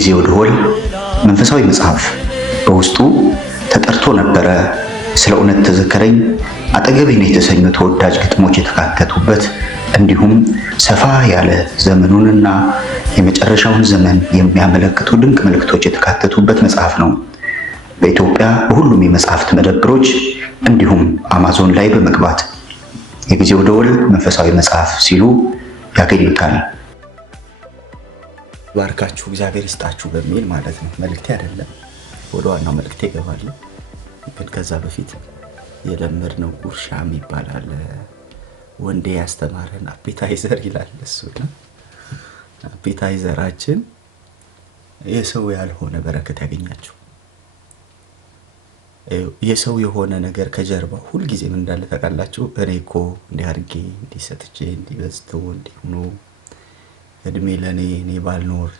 የጊዜው ደወል መንፈሳዊ መጽሐፍ በውስጡ ተጠርቶ ነበረ፣ ስለ እውነት ተዘከረኝ፣ አጠገቤ ነው የተሰኙ ተወዳጅ ግጥሞች የተካተቱበት እንዲሁም ሰፋ ያለ ዘመኑንና የመጨረሻውን ዘመን የሚያመለክቱ ድንቅ መልእክቶች የተካተቱበት መጽሐፍ ነው። በኢትዮጵያ በሁሉም የመጽሐፍት መደብሮች እንዲሁም አማዞን ላይ በመግባት የጊዜው ደወል መንፈሳዊ መጽሐፍ ሲሉ ያገኙታል። ባርካችሁ እግዚአብሔር ይስጣችሁ በሚል ማለት ነው። መልእክቴ አይደለም፣ ወደ ዋናው መልእክቴ እገባለሁ። ግን ከዛ በፊት የለመድነው ጉርሻም ይባላል። ወንዴ ያስተማረን አፔታይዘር ይላል። እሱ ነው አፔታይዘራችን። የሰው ያልሆነ በረከት ያገኛችሁ። የሰው የሆነ ነገር ከጀርባው ሁልጊዜ ምን እንዳለ ታውቃላችሁ? እኔ እኮ እንዲህ አድርጌ እንዲህ ሰጥቼ እንዲህ በዝቶ እንዲህ ሆኖ እድሜ ለኔ እኔ ባልኖር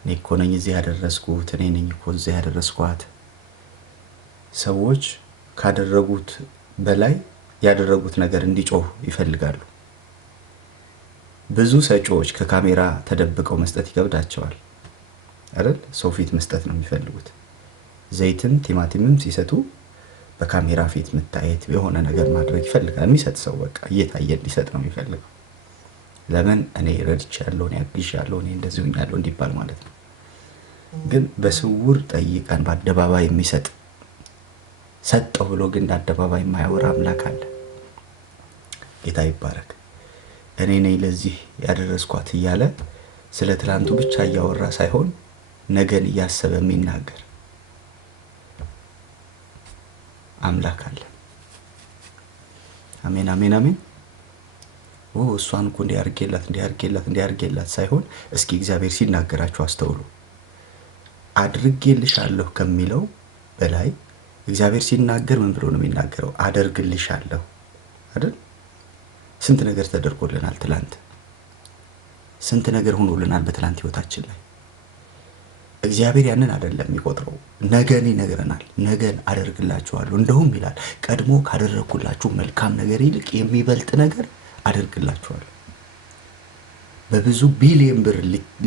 እኔ እኮ ነኝ እዚህ ያደረስኩት፣ እኔ ነኝ እኮ እዚህ ያደረስኳት። ሰዎች ካደረጉት በላይ ያደረጉት ነገር እንዲጮህ ይፈልጋሉ። ብዙ ሰጪዎች ከካሜራ ተደብቀው መስጠት ይከብዳቸዋል አይደል? ሰው ፊት መስጠት ነው የሚፈልጉት። ዘይትም ቲማቲምም ሲሰጡ በካሜራ ፊት መታየት፣ የሆነ ነገር ማድረግ ይፈልጋል። የሚሰጥ ሰው በቃ እየታየ እንዲሰጥ ነው የሚፈልገው። ለምን? እኔ ረድቻለሁ፣ እኔ አግዣለሁ፣ እኔ እንደዚህ ሆኛለሁ እንዲባል ማለት ነው። ግን በስውር ጠይቀን በአደባባይ የሚሰጥ ሰጠው ብሎ ግን በአደባባይ የማያወራ አምላክ አለ። ጌታ ይባረክ። እኔ ነኝ ለዚህ ያደረስኳት እያለ ስለ ትላንቱ ብቻ እያወራ ሳይሆን ነገን እያሰበ የሚናገር አምላክ አለ። አሜን አሜን አሜን። እሷን እኮ እንዲያርጌላት ሳይሆን እስኪ እግዚአብሔር ሲናገራችሁ አስተውሉ። አድርጌልሻለሁ ከሚለው በላይ እግዚአብሔር ሲናገር ምን ብሎ ነው የሚናገረው? አደርግልሻለሁ አይደል? ስንት ነገር ተደርጎልናል። ትላንት ስንት ነገር ሆኖልናል በትላንት ህይወታችን ላይ። እግዚአብሔር ያንን አይደለም የሚቆጥረው፣ ነገን ይነግረናል። ነገን አደርግላችኋለሁ፣ እንደውም ይላል ቀድሞ ካደረኩላችሁ መልካም ነገር ይልቅ የሚበልጥ ነገር አደርግላችኋለሁ። በብዙ ቢሊየን ብር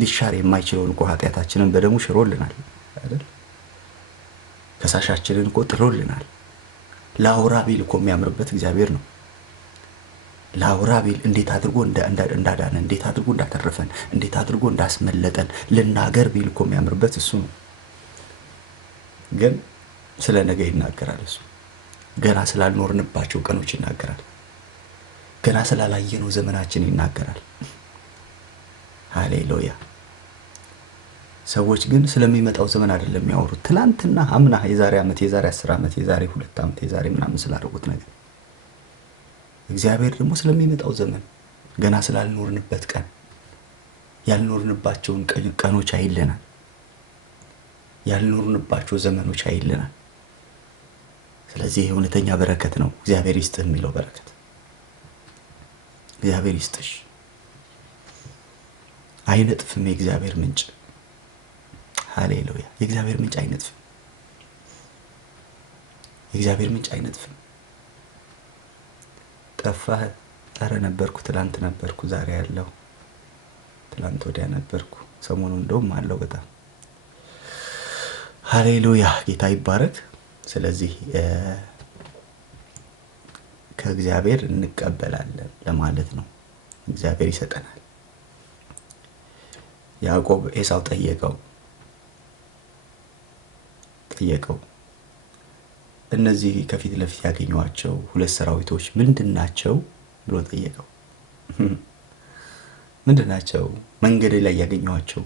ሊሻር የማይችለውን እኮ ኃጢአታችንን በደሙ ሽሮልናል አይደል? ከሳሻችንን እኮ ጥሎልናል። ለአውራ ቢል እኮ የሚያምርበት እግዚአብሔር ነው። ለአውራ ቢል እንዴት አድርጎ እንዳዳነን፣ እንዴት አድርጎ እንዳተረፈን፣ እንዴት አድርጎ እንዳስመለጠን ልናገር ቢል እኮ የሚያምርበት እሱ ነው። ግን ስለ ነገ ይናገራል እሱ። ገና ስላልኖርንባቸው ቀኖች ይናገራል። ገና ስላላየነው ዘመናችን ይናገራል። ሃሌሉያ። ሰዎች ግን ስለሚመጣው ዘመን አይደለም የሚያወሩት። ትላንትና አምና፣ የዛሬ ዓመት፣ የዛሬ 10 ዓመት፣ የዛሬ 2 ዓመት፣ የዛሬ ምናምን ስላደረጉት ነገር። እግዚአብሔር ደግሞ ስለሚመጣው ዘመን ገና ስላልኖርንበት ቀን ያልኖርንባቸውን ቀኖች አይለናል። ያልኖርንባቸው ዘመኖች አይለናል። ስለዚህ እውነተኛ በረከት ነው እግዚአብሔር ይስጥህ የሚለው በረከት። እግዚአብሔር ይስጥሽ። አይነጥፍም የእግዚአብሔር ምንጭ። ሃሌሉያ። የእግዚአብሔር ምንጭ አይነጥፍም። የእግዚአብሔር ምንጭ አይነጥፍም። ጠፋህ? ኧረ ነበርኩ፣ ትላንት ነበርኩ፣ ዛሬ ያለው፣ ትላንት ወዲያ ነበርኩ፣ ሰሞኑን እንደውም አለው በጣም። ሃሌሉያ። ጌታ ይባረክ። ስለዚህ ከእግዚአብሔር እንቀበላለን ለማለት ነው። እግዚአብሔር ይሰጠናል። ያዕቆብ ኤሳው ጠየቀው እነዚህ ከፊት ለፊት ያገኘዋቸው 2 ሰራዊቶች ምንድናቸው ብሎ ጠየቀው። ምንድናቸው? መንገድ ላይ ያገኘዋቸው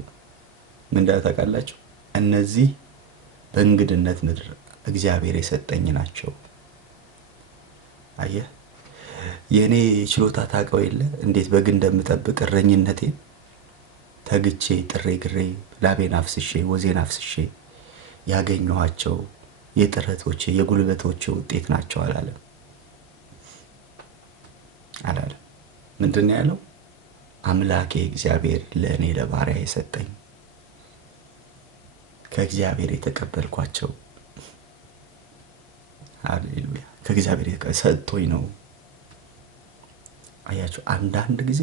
ምን እንዳለ ታውቃላችሁ? እነዚህ በእንግድነት ምድር እግዚአብሔር የሰጠኝ ናቸው። አየህ፣ የኔ ችሎታ ታውቀው የለ እንዴት በግ እንደምጠብቅ እረኝነቴን ተግቼ ጥሬ ግሬ ላቤን አፍስሼ ወዜን አፍስሼ ያገኘኋቸው የጥረቶቼ የጉልበቶቼ ውጤት ናቸው አላለም። ምንድን ነው ያለው? አምላኬ እግዚአብሔር ለእኔ ለባሪያ የሰጠኝ ከእግዚአብሔር የተቀበልኳቸው። ሃሌሉያ። ከእግዚአብሔር ሰጥቶኝ ነው። አያችሁ፣ አንዳንድ ጊዜ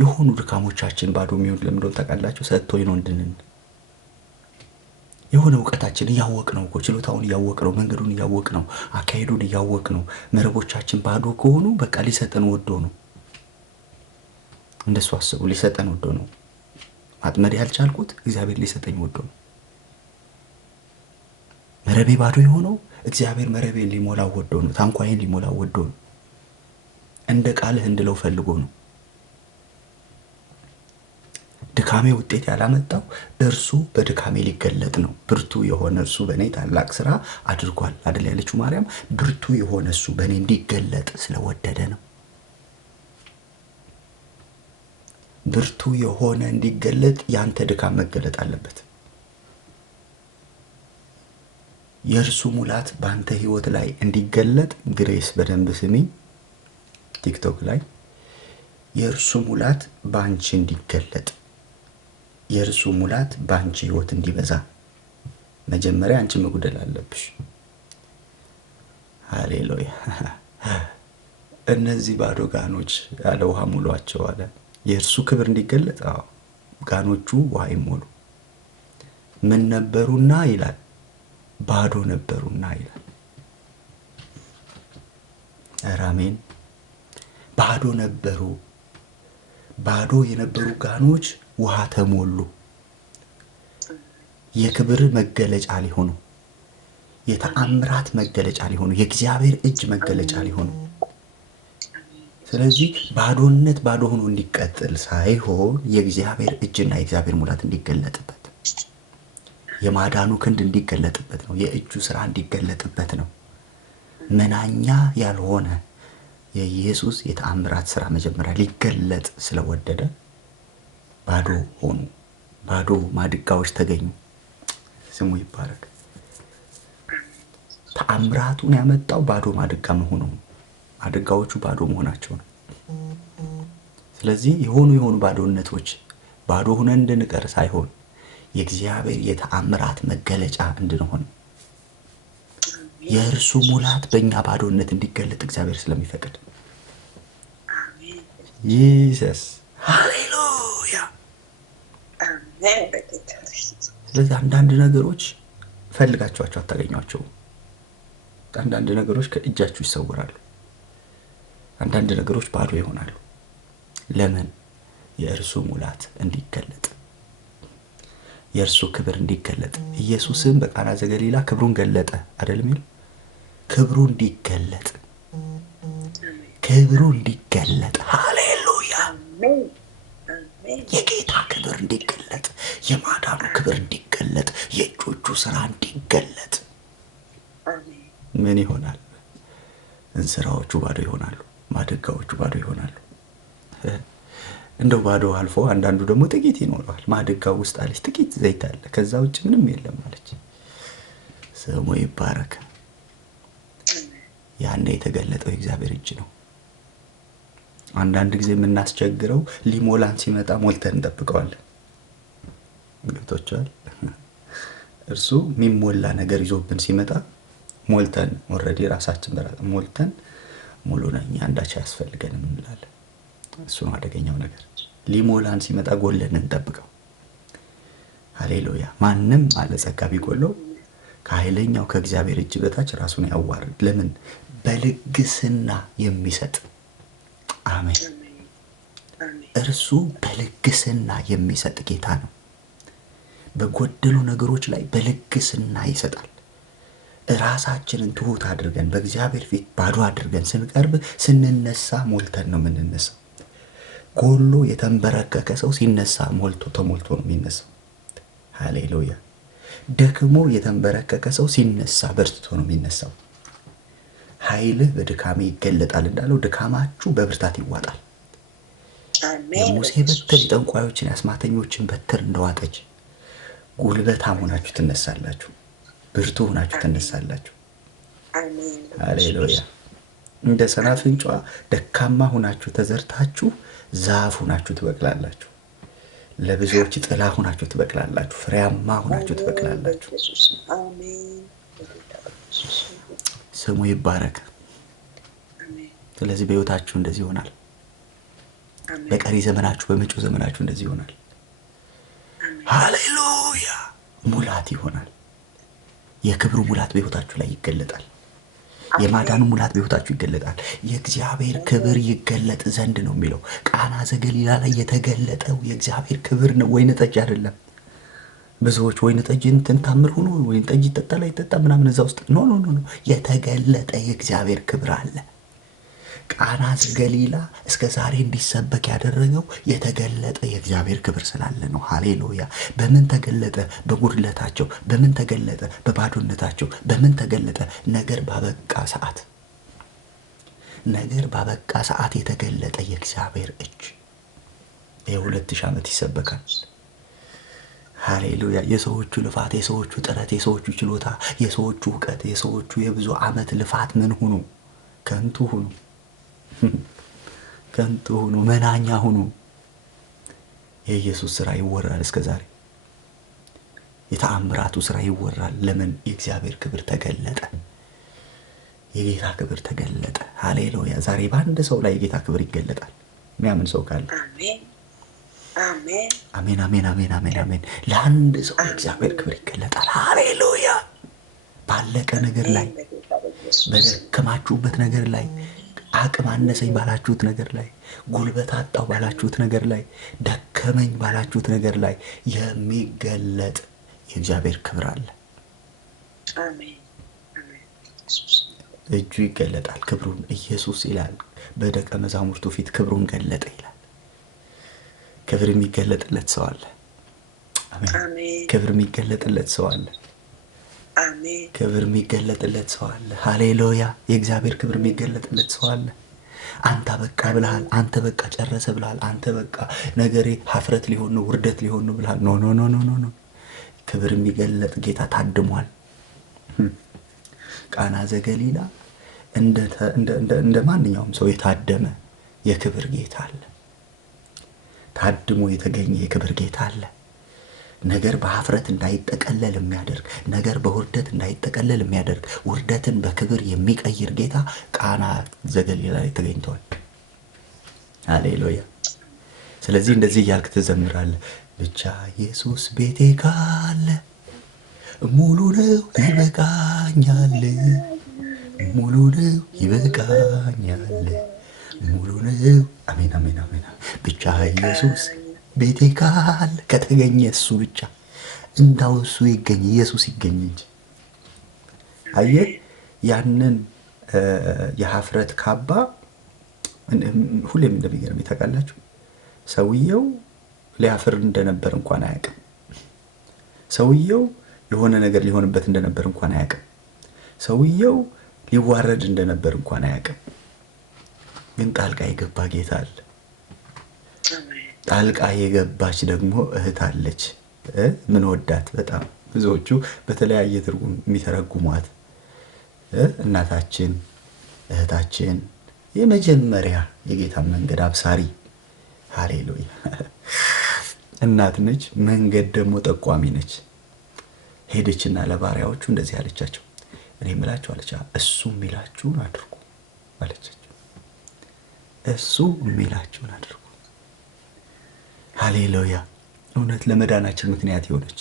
የሆኑ ድካሞቻችን ባዶ የሚሆን ለምንድነው ታውቃላችሁ? ሰጥቶኝ ነው እንድንን የሆነ እውቀታችን እያወቅነው እኮ ችሎታውን እያወቅነው መንገዱን እያወቅነው አካሄዱን እያወቅነው መረቦቻችን ባዶ ከሆኑ በቃ ሊሰጠን ወዶ ነው። እንደሱ አስቡ። ሊሰጠን ወዶ ነው። ማጥመድ ያልቻልኩት እግዚአብሔር ሊሰጠኝ ወዶ ነው። መረቤ ባዶ የሆነው እግዚአብሔር መረቤን ሊሞላው ወዶ ነው። ታንኳዬን ሊሞላው ወዶ ነው። እንደ ቃልህ እንድለው ፈልጎ ነው። ድካሜ ውጤት ያላመጣው እርሱ በድካሜ ሊገለጥ ነው። ብርቱ የሆነ እርሱ በእኔ ታላቅ ስራ አድርጓል አይደል ያለችው ማርያም። ብርቱ የሆነ እሱ በእኔ እንዲገለጥ ስለወደደ ነው። ብርቱ የሆነ እንዲገለጥ ያንተ ድካም መገለጥ አለበት። የእርሱ ሙላት በአንተ ህይወት ላይ እንዲገለጥ ግሬስ በደንብ ስሚ። ቲክቶክ ላይ የእርሱ ሙላት በአንቺ እንዲገለጥ፣ የእርሱ ሙላት በአንቺ ህይወት እንዲበዛ መጀመሪያ አንቺ መጉደል አለብሽ። ሃሌሉያ። እነዚህ ባዶ ጋኖች ያለ ውሃ ሙሏቸው አለ። የእርሱ ክብር እንዲገለጥ ጋኖቹ ውሃ ይሞሉ። ምን ነበሩና ይላል? ባዶ ነበሩና ይላል። አሜን። ባዶ ነበሩ። ባዶ የነበሩ ጋኖች ውሃ ተሞሉ። የክብር መገለጫ ሊሆኑ፣ የተአምራት መገለጫ ሊሆኑ፣ የእግዚአብሔር እጅ መገለጫ ሊሆኑ። ስለዚህ ባዶነት ባዶ ሆኖ እንዲቀጥል ሳይሆን የእግዚአብሔር እጅና የእግዚአብሔር ሙላት እንዲገለጥበት፣ የማዳኑ ክንድ እንዲገለጥበት ነው። የእጁ ስራ እንዲገለጥበት ነው። መናኛ ያልሆነ የኢየሱስ የተአምራት ስራ መጀመሪያ ሊገለጥ ስለወደደ ባዶ ሆኑ። ባዶ ማድጋዎች ተገኙ። ስሙ ይባረክ። ተአምራቱን ያመጣው ባዶ ማድጋ መሆኑ ነው። ማድጋዎቹ ባዶ መሆናቸው ነው። ስለዚህ የሆኑ ባዶነቶች ባዶ ሆነን እንድንቀር ሳይሆን የእግዚአብሔር የተአምራት መገለጫ እንድንሆን፣ የእርሱ ሙላት በእኛ ባዶነት እንዲገለጥ እግዚአብሔር ስለሚፈቅድ። ኢየሱስ ሃሌሉያ። ስለዚህ አንዳንድ ነገሮች ፈልጋቸዋቸው አታገኟቸውም። አንዳንድ ነገሮች ከእጃችሁ ይሰውራሉ። አንዳንድ ነገሮች ባዶ ይሆናሉ። ለምን? የእርሱ ሙላት እንዲገለጥ፣ የእርሱ ክብር እንዲገለጥ። ኢየሱስም በቃና ዘገሊላ ክብሩን ገለጠ አይደል የሚል? ክብሩ እንዲገለጥ፣ ክብሩ እንዲገለጥ። ሃሌሉያ። የጌታ ክብር እንዲገለጥ፣ የማዳኑ ክብር እንዲገለጥ፣ የእጆቹ ስራ እንዲገለጥ ምን ይሆናል? እንስራዎቹ ባዶ ይሆናሉ። ማድጋዎቹ ባዶ ይሆናሉ። እንደው ባዶ አልፎ አንዳንዱ ደግሞ ጥቂት ይኖረዋል። ማድጋው ውስጥ አለች ጥቂት ዘይት አለ፣ ከዛ ውጭ ምንም የለም አለች። ስሙ ይባረክ። ያኔ የተገለጠው የእግዚአብሔር እጅ ነው። አንዳንድ ጊዜ የምናስቸግረው ሊሞላን ሲመጣ ሞልተን እንጠብቀዋለን። ገብቶቻል? እርሱ የሚሞላ ነገር ይዞብን ሲመጣ ሞልተን ኦልሬዲ ራሳችን ሞልተን ሙሉ ነኝ አንዳች ያስፈልገንም እንላለን። እሱ ነው አደገኛው ነገር። ሊሞላን ሲመጣ ጎለን እንጠብቀው። ሃሌሉያ። ማንም ባለጸጋ ቢጎለው ከኃይለኛው ከእግዚአብሔር እጅ በታች ራሱን ያዋርድ። ለምን? በልግስና የሚሰጥ። አሜን። እርሱ በልግስና የሚሰጥ ጌታ ነው። በጎደሉ ነገሮች ላይ በልግስና ይሰጣል። ራሳችንን ትሁት አድርገን በእግዚአብሔር ፊት ባዶ አድርገን ስንቀርብ ስንነሳ ሞልተን ነው የምንነሳው። ጎሎ የተንበረከከ ሰው ሲነሳ ሞልቶ ተሞልቶ ነው የሚነሳው። ሃሌሉያ። ደክሞ የተንበረከከ ሰው ሲነሳ በርትቶ ነው የሚነሳው። ኃይልህ በድካሜ ይገለጣል እንዳለው ድካማችሁ በብርታት ይዋጣል። የሙሴ በትር የጠንቋዮችን የአስማተኞችን በትር እንደዋጠች ጉልበታም ሆናችሁ ትነሳላችሁ። ብርቱ ሆናችሁ ትነሳላችሁ። ሃሌሉያ። እንደ ሰናፍንጯ ደካማ ሆናችሁ ተዘርታችሁ ዛፍ ሆናችሁ ትበቅላላችሁ። ለብዙዎች ጥላ ሆናችሁ ትበቅላላችሁ። ፍሬያማ ሆናችሁ ትበቅላላችሁ። ስሙ ይባረክ። ስለዚህ በሕይወታችሁ እንደዚህ ይሆናል። በቀሪ ዘመናችሁ በመጪው ዘመናችሁ እንደዚህ ይሆናል። ሃሌሉያ። ሙላት ይሆናል። የክብሩ ሙላት በሕይወታችሁ ላይ ይገለጣል። የማዳኑ ሙላት በሕይወታችሁ ይገለጣል። የእግዚአብሔር ክብር ይገለጥ ዘንድ ነው የሚለው። ቃና ዘገሊላ ላይ የተገለጠው የእግዚአብሔር ክብር ነው፣ ወይን ጠጅ አይደለም። ብዙዎች ወይን ጠጅ እንትን ታምር ሆኖ ወይን ጠጅ ይጠጣል አይጠጣ ምናምን እዛ ውስጥ ኖ ኖ ኖ፣ የተገለጠ የእግዚአብሔር ክብር አለ። ቃና ዘገሊላ እስከ ዛሬ እንዲሰበክ ያደረገው የተገለጠ የእግዚአብሔር ክብር ስላለ ነው። ሃሌሉያ። በምን ተገለጠ? በጉድለታቸው። በምን ተገለጠ? በባዶነታቸው። በምን ተገለጠ? ነገር ባበቃ ሰዓት፣ ነገር ባበቃ ሰዓት የተገለጠ የእግዚአብሔር እጅ። የ2000 ዓመት ይሰበካል። ሃሌሉያ። የሰዎቹ ልፋት፣ የሰዎቹ ጥረት፣ የሰዎቹ ችሎታ፣ የሰዎቹ እውቀት፣ የሰዎቹ የብዙ ዓመት ልፋት ምን ሁኑ? ከንቱ ሁኑ፣ ከንቱ ሁኑ፣ መናኛ ሁኑ። የኢየሱስ ስራ ይወራል። እስከ ዛሬ የተአምራቱ ስራ ይወራል። ለምን? የእግዚአብሔር ክብር ተገለጠ። የጌታ ክብር ተገለጠ። ሃሌሉያ። ዛሬ በአንድ ሰው ላይ የጌታ ክብር ይገለጣል። የሚያምን ሰው ካለ አሜን አሜን አሜን አሜን አሜን አሜን። ለአንድ ሰው የእግዚአብሔር ክብር ይገለጣል። ሃሌሉያ። ባለቀ ነገር ላይ፣ በደከማችሁበት ነገር ላይ፣ አቅም አነሰኝ ባላችሁት ነገር ላይ፣ ጉልበት አጣው ባላችሁት ነገር ላይ፣ ደከመኝ ባላችሁት ነገር ላይ የሚገለጥ የእግዚአብሔር ክብር አለ። አሜን አሜን። እጁ ይገለጣል። ክብሩን ኢየሱስ ይላል በደቀ መዛሙርቱ ፊት ክብሩን ገለጠ ይላል። ክብር የሚገለጥለት ሰው አለ። አሜን። ክብር የሚገለጥለት ሰው አለ። አሜን። ክብር የሚገለጥለት ሰው አለ። ሃሌሉያ። የእግዚአብሔር ክብር የሚገለጥለት ሰው አለ። አንተ በቃ ብለሃል። አንተ በቃ ጨረሰ ብለሃል። አንተ በቃ ነገሬ ሀፍረት ሊሆን ነው፣ ውርደት ሊሆን ነው ብለሃል። ኖ ኖ ኖ ኖ ኖ። ክብር የሚገለጥ ጌታ ታድሟል። ቃና ዘገሊላ እንደ ማንኛውም ሰው የታደመ የክብር ጌታ አለ። ታድሞ የተገኘ የክብር ጌታ አለ። ነገር በሀፍረት እንዳይጠቀለል የሚያደርግ፣ ነገር በውርደት እንዳይጠቀለል የሚያደርግ፣ ውርደትን በክብር የሚቀይር ጌታ ቃና ዘገሊላ ላይ ተገኝቷል። ሃሌሉያ። ስለዚህ እንደዚህ እያልክ ትዘምራለህ። ብቻ ኢየሱስ ቤቴ ካለ ሙሉ ነው ይበቃኛል፣ ሙሉ ነው ይበቃኛል፣ ሙሉ ነው። አሜን አሜን አሜን። ብቻ ኢየሱስ ቤቴ ካለ ከተገኘ እሱ ብቻ እንዳው እሱ ይገኝ፣ ኢየሱስ ይገኝ እንጂ። አየህ ያንን የሀፍረት ካባ ሁሌም እንደሚገርም ታውቃላችሁ። ሰውየው ሊያፍር እንደነበር እንኳን አያውቅም። ሰውየው የሆነ ነገር ሊሆንበት እንደነበር እንኳን አያውቅም። ሰውየው ሊዋረድ እንደነበር እንኳን አያውቅም። ግን ጣልቃ የገባ ጌታ አለ። ጣልቃ የገባች ደግሞ እህት አለች። ምን ወዳት በጣም ብዙዎቹ በተለያየ ትርጉም የሚተረጉሟት እናታችን፣ እህታችን፣ የመጀመሪያ የጌታን መንገድ አብሳሪ። ሃሌሉያ። እናት ነች፣ መንገድ ደግሞ ጠቋሚ ነች። ሄደችና ለባሪያዎቹ እንደዚህ አለቻቸው፣ እኔ የምላችሁ አለች፣ እሱ የሚላችሁን አድርጉ አለቻቸው። እሱ የሚላችሁን አድርጉ። ሃሌሉያ። እውነት ለመዳናችን ምክንያት የሆነች፣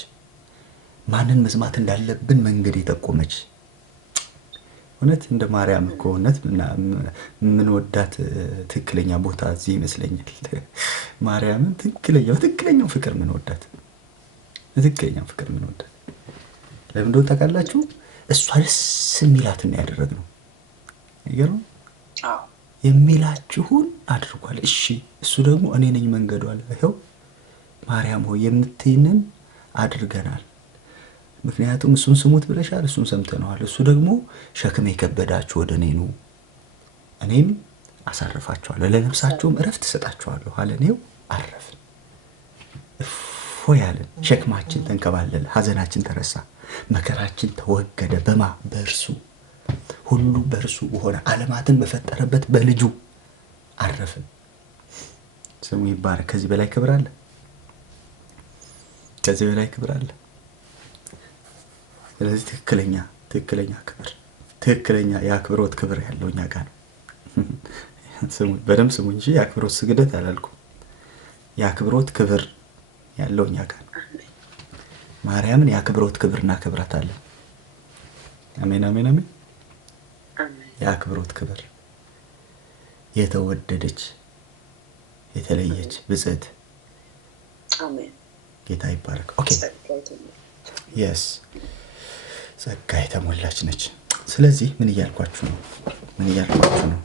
ማንን መስማት እንዳለብን መንገድ የጠቆመች፣ እውነት እንደ ማርያም እኮ እውነት ምን ወዳት ትክክለኛ ቦታ እዚህ ይመስለኛል። ማርያምን ትክክለኛው ፍቅር ምን ወዳት፣ ትክክለኛው ፍቅር ምን ወዳት። ለምን እንደሆነ ታውቃላችሁ? እሷ ደስ የሚላትን ያደረግነው ይገርም። የሚላችሁን አድርጓል። እሺ እሱ ደግሞ እኔ ነኝ መንገዱ አለ። ይኸው ማርያም ሆይ የምትይንን አድርገናል። ምክንያቱም እሱን ስሙት ብለሻል፣ እሱን ሰምተነዋል። እሱ ደግሞ ሸክም የከበዳችሁ ወደ እኔ ኑ እኔም አሳርፋችኋለሁ፣ ለነፍሳችሁም እረፍት እሰጣችኋለሁ አለ። እኔው አረፍን፣ እፎይ አለን። ሸክማችን ተንከባለለ፣ ሐዘናችን ተረሳ፣ መከራችን ተወገደ። በማ በእርሱ ሁሉ በእርሱ ሆነ። ዓለማትን በፈጠረበት በልጁ አረፍን። ስሙ ይባረክ። ከዚህ በላይ ክብር አለ? ከዚህ በላይ ክብር አለ? ስለዚህ ትክክለኛ ክብር፣ ትክክለኛ የአክብሮት ክብር ያለው እኛ ጋር ነው። ስሙ በደምብ ስሙ እንጂ የአክብሮት ስግደት አላልኩም። የአክብሮት ክብር ያለው እኛ ጋር ነው። ማርያምን የአክብሮት ክብር እናከብራታለን። አሜን አሜን አሜን። የአክብሮት ክብር የተወደደች የተለየች ብጽዕት አሜን። ጌታ ይባረክ። ኦኬ የስ ጸጋ የተሞላች ነች። ስለዚህ ምን እያልኳችሁ ነው?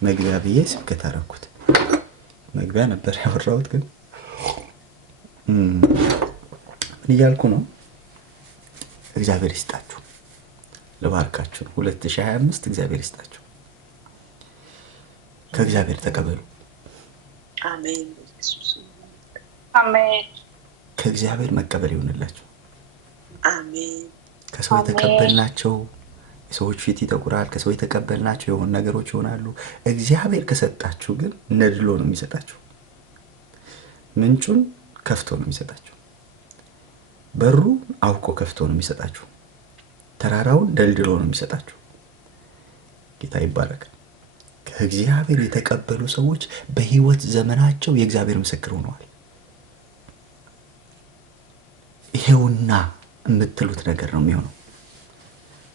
መግቢያ ብዬ ስብከት አደረኩት። መግቢያ ነበር ያወራሁት፣ ግን ምን እያልኩ ነው? እግዚአብሔር ይስጣችሁ፣ ልባርካችሁ። 2025 እግዚአብሔር ይስጣችሁ። ከእግዚአብሔር ተቀበሉ። አሜን አሜን። ከእግዚአብሔር መቀበል ይሆንላችሁ። አሜን። ከሰው የተቀበልናቸው ሰዎች ፊት ይጠቁራል። ከሰው የተቀበልናቸው የሆኑ ነገሮች ይሆናሉ። እግዚአብሔር ከሰጣችሁ ግን ነድሎ ነው የሚሰጣችሁ። ምንጩን ከፍቶ ነው የሚሰጣችሁ። በሩ አውቆ ከፍቶ ነው የሚሰጣችሁ። ተራራውን ደልድሎ ነው የሚሰጣችሁ። ጌታ ይባረክ። ከእግዚአብሔር የተቀበሉ ሰዎች በህይወት ዘመናቸው የእግዚአብሔር ምስክር ሆነዋል። ይሄውና የምትሉት ነገር ነው የሚሆነው።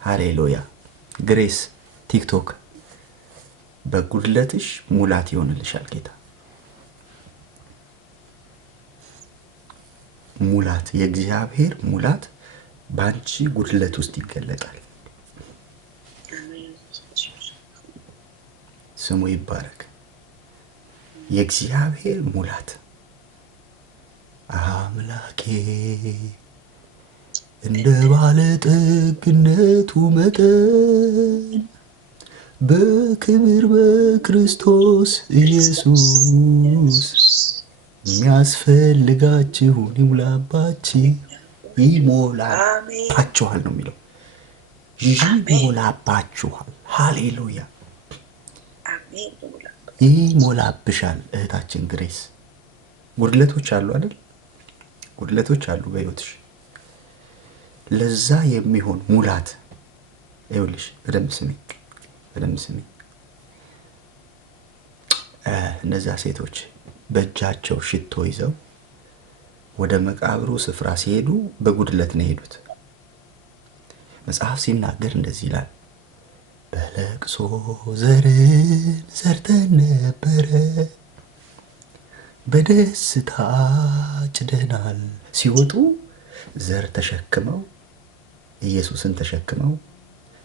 ሃሌሉያ። ግሬስ ቲክቶክ በጉድለትሽ ሙላት ይሆንልሻል ጌታ። ሙላት፣ የእግዚአብሔር ሙላት ባንቺ ጉድለት ውስጥ ይገለጣል። ስሙ ይባረክ። የእግዚአብሔር ሙላት አምላኬ እንደ ባለጠግነቱ መጠን በክብር በክርስቶስ ኢየሱስ የሚያስፈልጋችሁን ይሙላባችሁ። ይሞላባችኋል ነው የሚለው። ይሞላባችኋል። ሃሌሉያ። ይሞላብሻል እህታችን ግሬስ። ጉድለቶች አሉ አይደል? ጉድለቶች አሉ በህይወትሽ። ለዛ የሚሆን ሙላት ይኸውልሽ። በደንብ ስሚ። እነዛ ሴቶች በእጃቸው ሽቶ ይዘው ወደ መቃብሩ ስፍራ ሲሄዱ በጉድለት ነው የሄዱት። መጽሐፍ ሲናገር እንደዚህ ይላል፣ በለቅሶ ዘርን ዘርተን ነበረ፣ በደስታ ጭደናል። ሲወጡ ዘር ተሸክመው ኢየሱስን ተሸክመው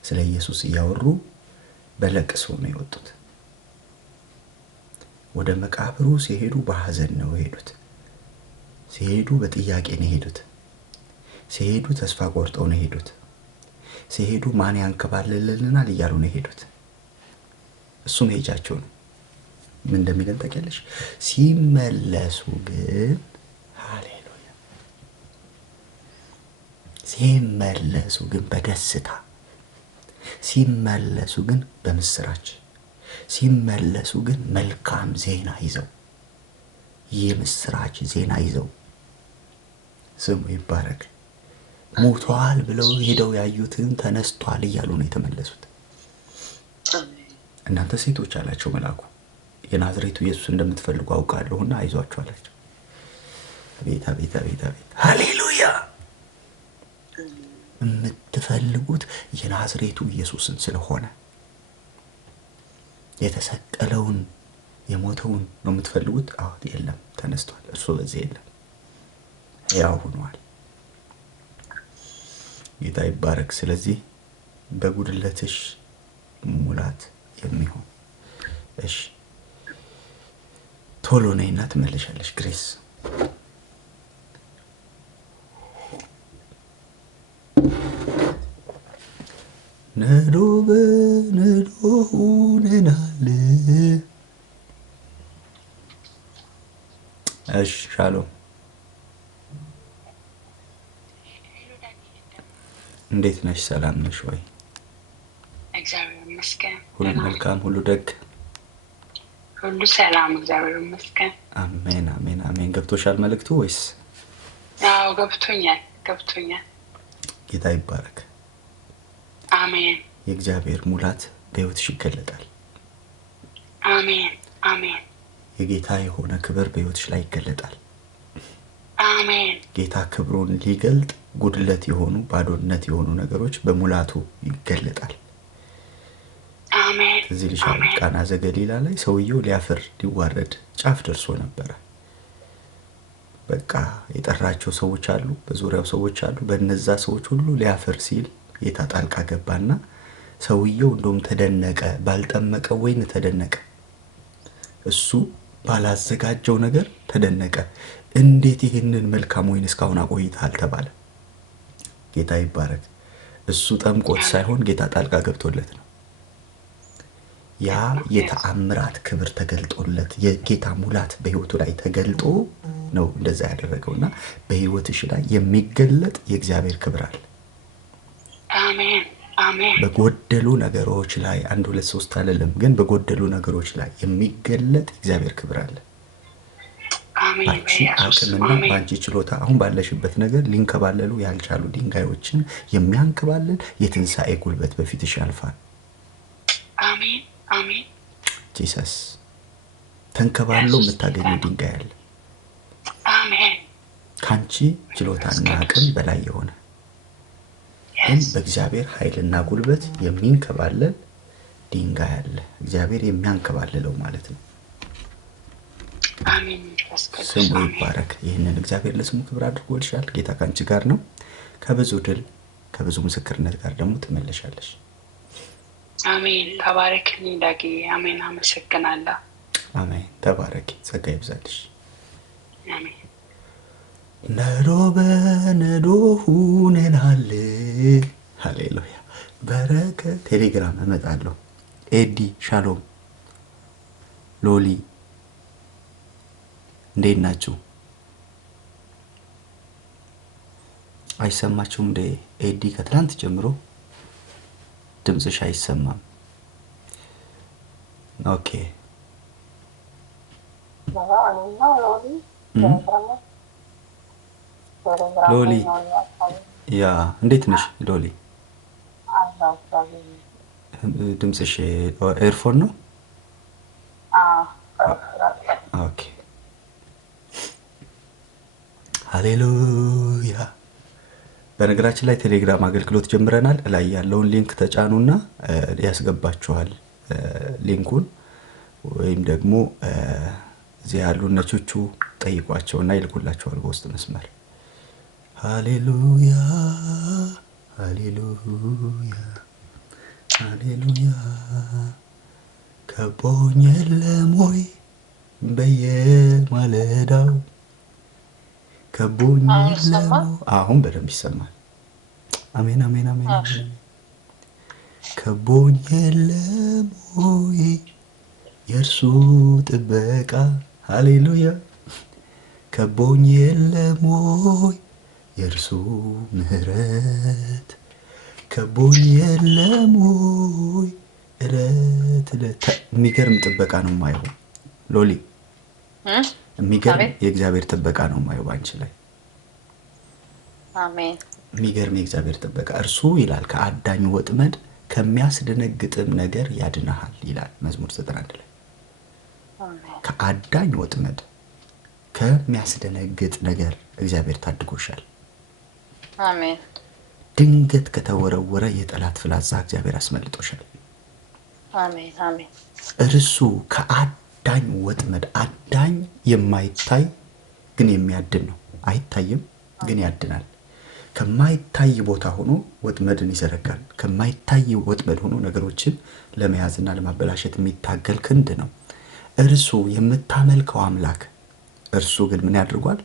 ስለ ኢየሱስ እያወሩ በለቅሶ ነው የወጡት። ወደ መቃብሩ ሲሄዱ በሐዘን ነው የሄዱት። ሲሄዱ በጥያቄ ነው የሄዱት። ሲሄዱ ተስፋ ቆርጠው ነው የሄዱት። ሲሄዱ ማን ያንከባልልልናል እያሉ ነው የሄዱት። እሱ መሄጃቸው ነው። ምን እንደሚለን ታውቂያለሽ? ሲመለሱ ግን ሃሌሉያ፣ ሲመለሱ ግን በደስታ፣ ሲመለሱ ግን በምስራች፣ ሲመለሱ ግን መልካም ዜና ይዘው፣ የምስራች ዜና ይዘው። ስሙ ይባረክ። ሞቷል ብለው ሄደው ያዩትን ተነስቷል እያሉ ነው የተመለሱት። እናንተ ሴቶች አላቸው መልአኩ፣ የናዝሬቱ ኢየሱስ እንደምትፈልጉ አውቃለሁና አይዟችሁ አላቸው። አቤት አቤት አቤት አቤት! ሃሌሉያ! የምትፈልጉት የናዝሬቱ ኢየሱስን ስለሆነ የተሰቀለውን የሞተውን ነው የምትፈልጉት። አዎ የለም፣ ተነስቷል። እርሱ በዚህ የለም፣ ያው ሆኗል። ጌታ ይባረክ። ስለዚህ በጉድለትሽ ሙላት የሚሆን እሺ፣ ቶሎ ነይና ትመለሻለሽ ግሬስ። ነዶ በነዶ ሆነናል። እሺ ሻሎም፣ እንዴት ነሽ? ሰላም ነሽ ወይ? እግዚአብሔር ይመስገን። ሁሉ መልካም፣ ሁሉ ደግ፣ ሁሉ ሰላም፣ እግዚአብሔር ይመስገን። አሜን አሜን አሜን። ገብቶሻል መልእክቱ ወይስ? አዎ ገብቶኛል። ጌታ ይባረክ። አሜን። የእግዚአብሔር ሙላት በሕይወትሽ ይገለጣል። አሜን አሜን። የጌታ የሆነ ክብር በሕይወትሽ ላይ ይገለጣል። አሜን ጌታ ክብሩን ሊገልጥ ጉድለት የሆኑ ባዶነት የሆኑ ነገሮች በሙላቱ ይገለጣል። አሜን እዚህ ልሻል ቃና ዘገሊላ ላይ ሰውየው ሊያፍር ሊዋረድ ጫፍ ደርሶ ነበረ። በቃ የጠራቸው ሰዎች አሉ፣ በዙሪያው ሰዎች አሉ። በእነዛ ሰዎች ሁሉ ሊያፍር ሲል ጌታ ጣልቃ ገባና ሰውየው እንደውም ተደነቀ። ባልጠመቀው ወይን ተደነቀ። እሱ ባላዘጋጀው ነገር ተደነቀ። እንዴት ይህንን መልካም ወይን እስካሁን አቆይተሃል ተባለ። ጌታ ይባረክ። እሱ ጠምቆት ሳይሆን ጌታ ጣልቃ ገብቶለት ነው። ያ የተአምራት ክብር ተገልጦለት የጌታ ሙላት በህይወቱ ላይ ተገልጦ ነው እንደዛ ያደረገውና በህይወትሽ ላይ የሚገለጥ የእግዚአብሔር ክብር አለ። አሜን አሜን። በጎደሉ ነገሮች ላይ 1 2 3 አይደለም ግን በጎደሉ ነገሮች ላይ የሚገለጥ የእግዚአብሔር ክብር አለ። ባንቺ አቅምና ባንቺ ችሎታ አሁን ባለሽበት ነገር ሊንከባለሉ ያልቻሉ ድንጋዮችን የሚያንከባልል የትንሣኤ ጉልበት በፊትሽ ያልፋል። አሜን አሜን። ጂሰስ ተንከባሎ የምታገኘው ድንጋይ አለ። አሜን። ካንቺ ችሎታና አቅም በላይ የሆነ ግን በእግዚአብሔር ኃይልና ጉልበት የሚንከባለል ድንጋይ አለ። እግዚአብሔር የሚያንከባልለው ማለት ነው። አሜን። ስሙ ይባረክ። ይህንን እግዚአብሔር ለስሙ ክብር አድርጎልሻል። ጌታ ካንቺ ጋር ነው። ከብዙ ድል ከብዙ ምስክርነት ጋር ደግሞ ትመለሻለሽ። አሜን። ተባረክ ዳጊ። አሜን። አመሰግናለሁ። አሜን። ተባረኪ። ጸጋ ይብዛልሽ። አሜን። ነዶ በነዶ ሁነናል። ሃሌሉያ። በረከት ቴሌግራም እመጣለሁ። ኤዲ ሻሎም ሎሊ እንዴት ናችሁ? አይሰማችሁም እንዴ? ኤዲ ከትላንት ጀምሮ ድምፅሽ አይሰማም። ኦኬ ሎሊ ያ እንዴት ነሽ ሎሊ? ድምፅሽ ኤርፎን ነው? ኦኬ ሃሌሉያ። በነገራችን ላይ ቴሌግራም አገልግሎት ጀምረናል። ላይ ያለውን ሊንክ ተጫኑና ያስገባችኋል ሊንኩን፣ ወይም ደግሞ እዚህ ያሉ ነቾቹ ጠይቋቸውና ይልኩላችኋል በውስጥ መስመር። ሃሌሉያ ሃሌሉያ ሃሌሉያ። ከቦኝ የለም ወይ በየማለዳው ከቦኝ የለም። አሁን በደንብ ይሰማል። አሜን አሜን አሜን አሜን። ከቦኝ የለም ወይ የእርሱ ጥበቃ። ሃሌሉያ። ከቦኝ የለም ወይ የእርሱ ምህረት። ከቦኝ የለም ወይ እለት እለት። የሚገርም ጥበቃ ነው የማየው ሎሊ፣ የሚገርም የእግዚአብሔር ጥበቃ ነው የማየው ባንቺ ላይ። አሜን። የሚገርም የእግዚአብሔር ጥበቃ እርሱ ይላል ከአዳኝ ወጥመድ ከሚያስደነግጥም ነገር ያድንሃል ይላል መዝሙር 91 ላይ። ከአዳኝ ወጥመድ ከሚያስደነግጥ ነገር እግዚአብሔር ታድጎሻል። አሜን። ድንገት ከተወረወረ የጠላት ፍላጻ እግዚአብሔር አስመልጦሻል። አሜን አሜን። እርሱ ከአዳኝ ወጥመድ። አዳኝ የማይታይ ግን የሚያድን ነው። አይታይም ግን ያድናል። ከማይታይ ቦታ ሆኖ ወጥመድን ይዘረጋል። ከማይታይ ወጥመድ ሆኖ ነገሮችን ለመያዝና ለማበላሸት የሚታገል ክንድ ነው። እርሱ የምታመልከው አምላክ እርሱ ግን ምን ያድርጓል?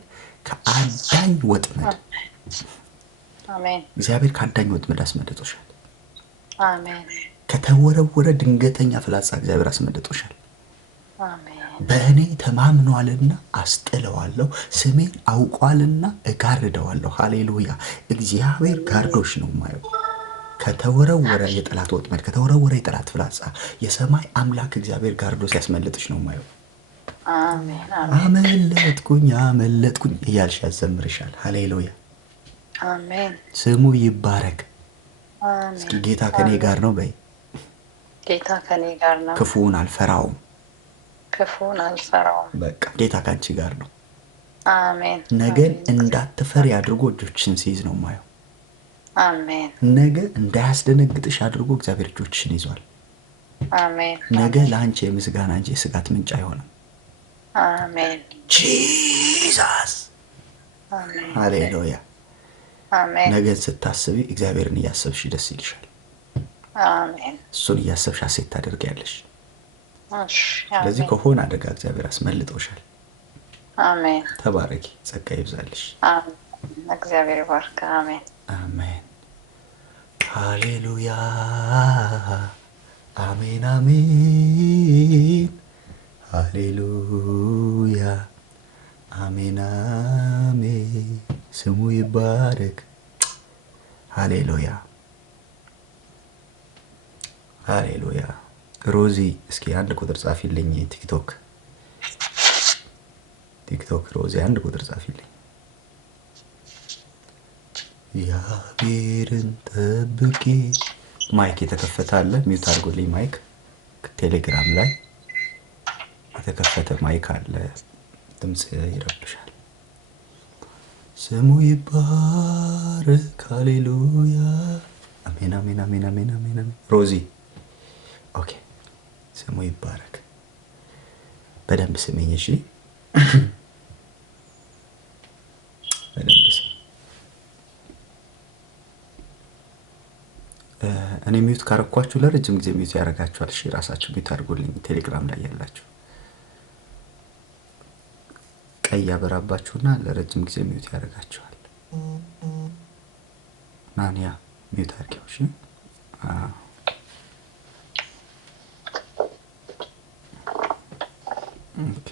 ከአዳኝ ወጥመድ። አሜን። እግዚአብሔር ከአዳኝ ወጥመድ አስመልጦሻል። አሜን። ከተወረወረ ድንገተኛ ፍላጻ እግዚአብሔር አስመልጦሻል። አሜን። በእኔ ተማምኗልና አስጥለዋለሁ፣ ስሜን አውቋልና እጋርደዋለሁ። ሃሌሉያ። እግዚአብሔር ጋርዶሽ ነው ማየው። ከተወረወረ የጠላት ወጥመድ፣ ከተወረወረ የጠላት ፍላጻ የሰማይ አምላክ እግዚአብሔር ጋርዶ ሲያስመልጥሽ ነው ማየው። አሜን። አመለጥኩኝ አመለጥኩኝ እያልሽ ያዘምርሻል። ሃሌሉያ። አሜን። ስሙ ይባረክ። አሜን። እስኪ ጌታ ከኔ ጋር ነው በይ። ጌታ ከኔ ጋር ነው። ክፉን አልፈራውም። ክፉን አልፈራውም። በቃ ጌታ ካንቺ ጋር ነው። አሜን። ነገን እንዳትፈሪ አድርጎ እጆችሽን ሲይዝ ነው ማየው። አሜን። ነገ እንዳያስደነግጥሽ አድርጎ እግዚአብሔር እጆችሽን ይዟል። አሜን። ነገ ለአንቺ የምስጋና እንጂ የስጋት ምንጭ አይሆንም። አሜን። ጂዛስ ሃሌሉያ። አሜን። ነገን ስታስቢ እግዚአብሔርን እያሰብሽ ደስ ይልሻል። አሜን። እሱን እያሰብሽ ሐሴት ታደርጊያለሽ። እሺ። ስለዚህ ከሆነ አደጋ እግዚአብሔር አስመልጦሻል። አሜን። ተባረኪ፣ ጸጋ ይብዛልሽ። አሜን። እግዚአብሔር ይባርክ። አሜን። አሜን። ሃሌሉያ። አሜን አሜን። ሃሌሉያ። አሜን አሜን። ስሙ ይባረክ። ሃሌሉያ ሃሌሉያ። ሮዚ እስኪ አንድ ቁጥር ጻፊልኝ። ቲክቶክ ሮዚ አንድ ቁጥር ጻፊልኝ። እግዚአብሔርን ጠብቄ ማይክ የተከፈተ አለ። ሚውት አድርጎልኝ ማይክ። ቴሌግራም ላይ የተከፈተ ማይክ አለ። ድምፅ ይረብሻል። ስሙ ይባረክ። ሃሌሉያ። አሜን አሜን አሜን አሜን አሜን። ሮዚ ኦኬ። ስሙ ይባረክ። በደንብ ስሜኝ እሺ። በደንብ ስሜኝ። እኔ ሚውት ካረኳችሁ ለረጅም ጊዜ ሚውት ያደርጋችኋል። እሺ ራሳችሁ ሚውት አድርጎልኝ። ቴሌግራም ላይ ያላችሁ ቀይ ያበራባችሁና ለረጅም ጊዜ ሚውት ያደርጋችኋል። ናንያ ሚውት አድርጊው እሺ። ኦኬ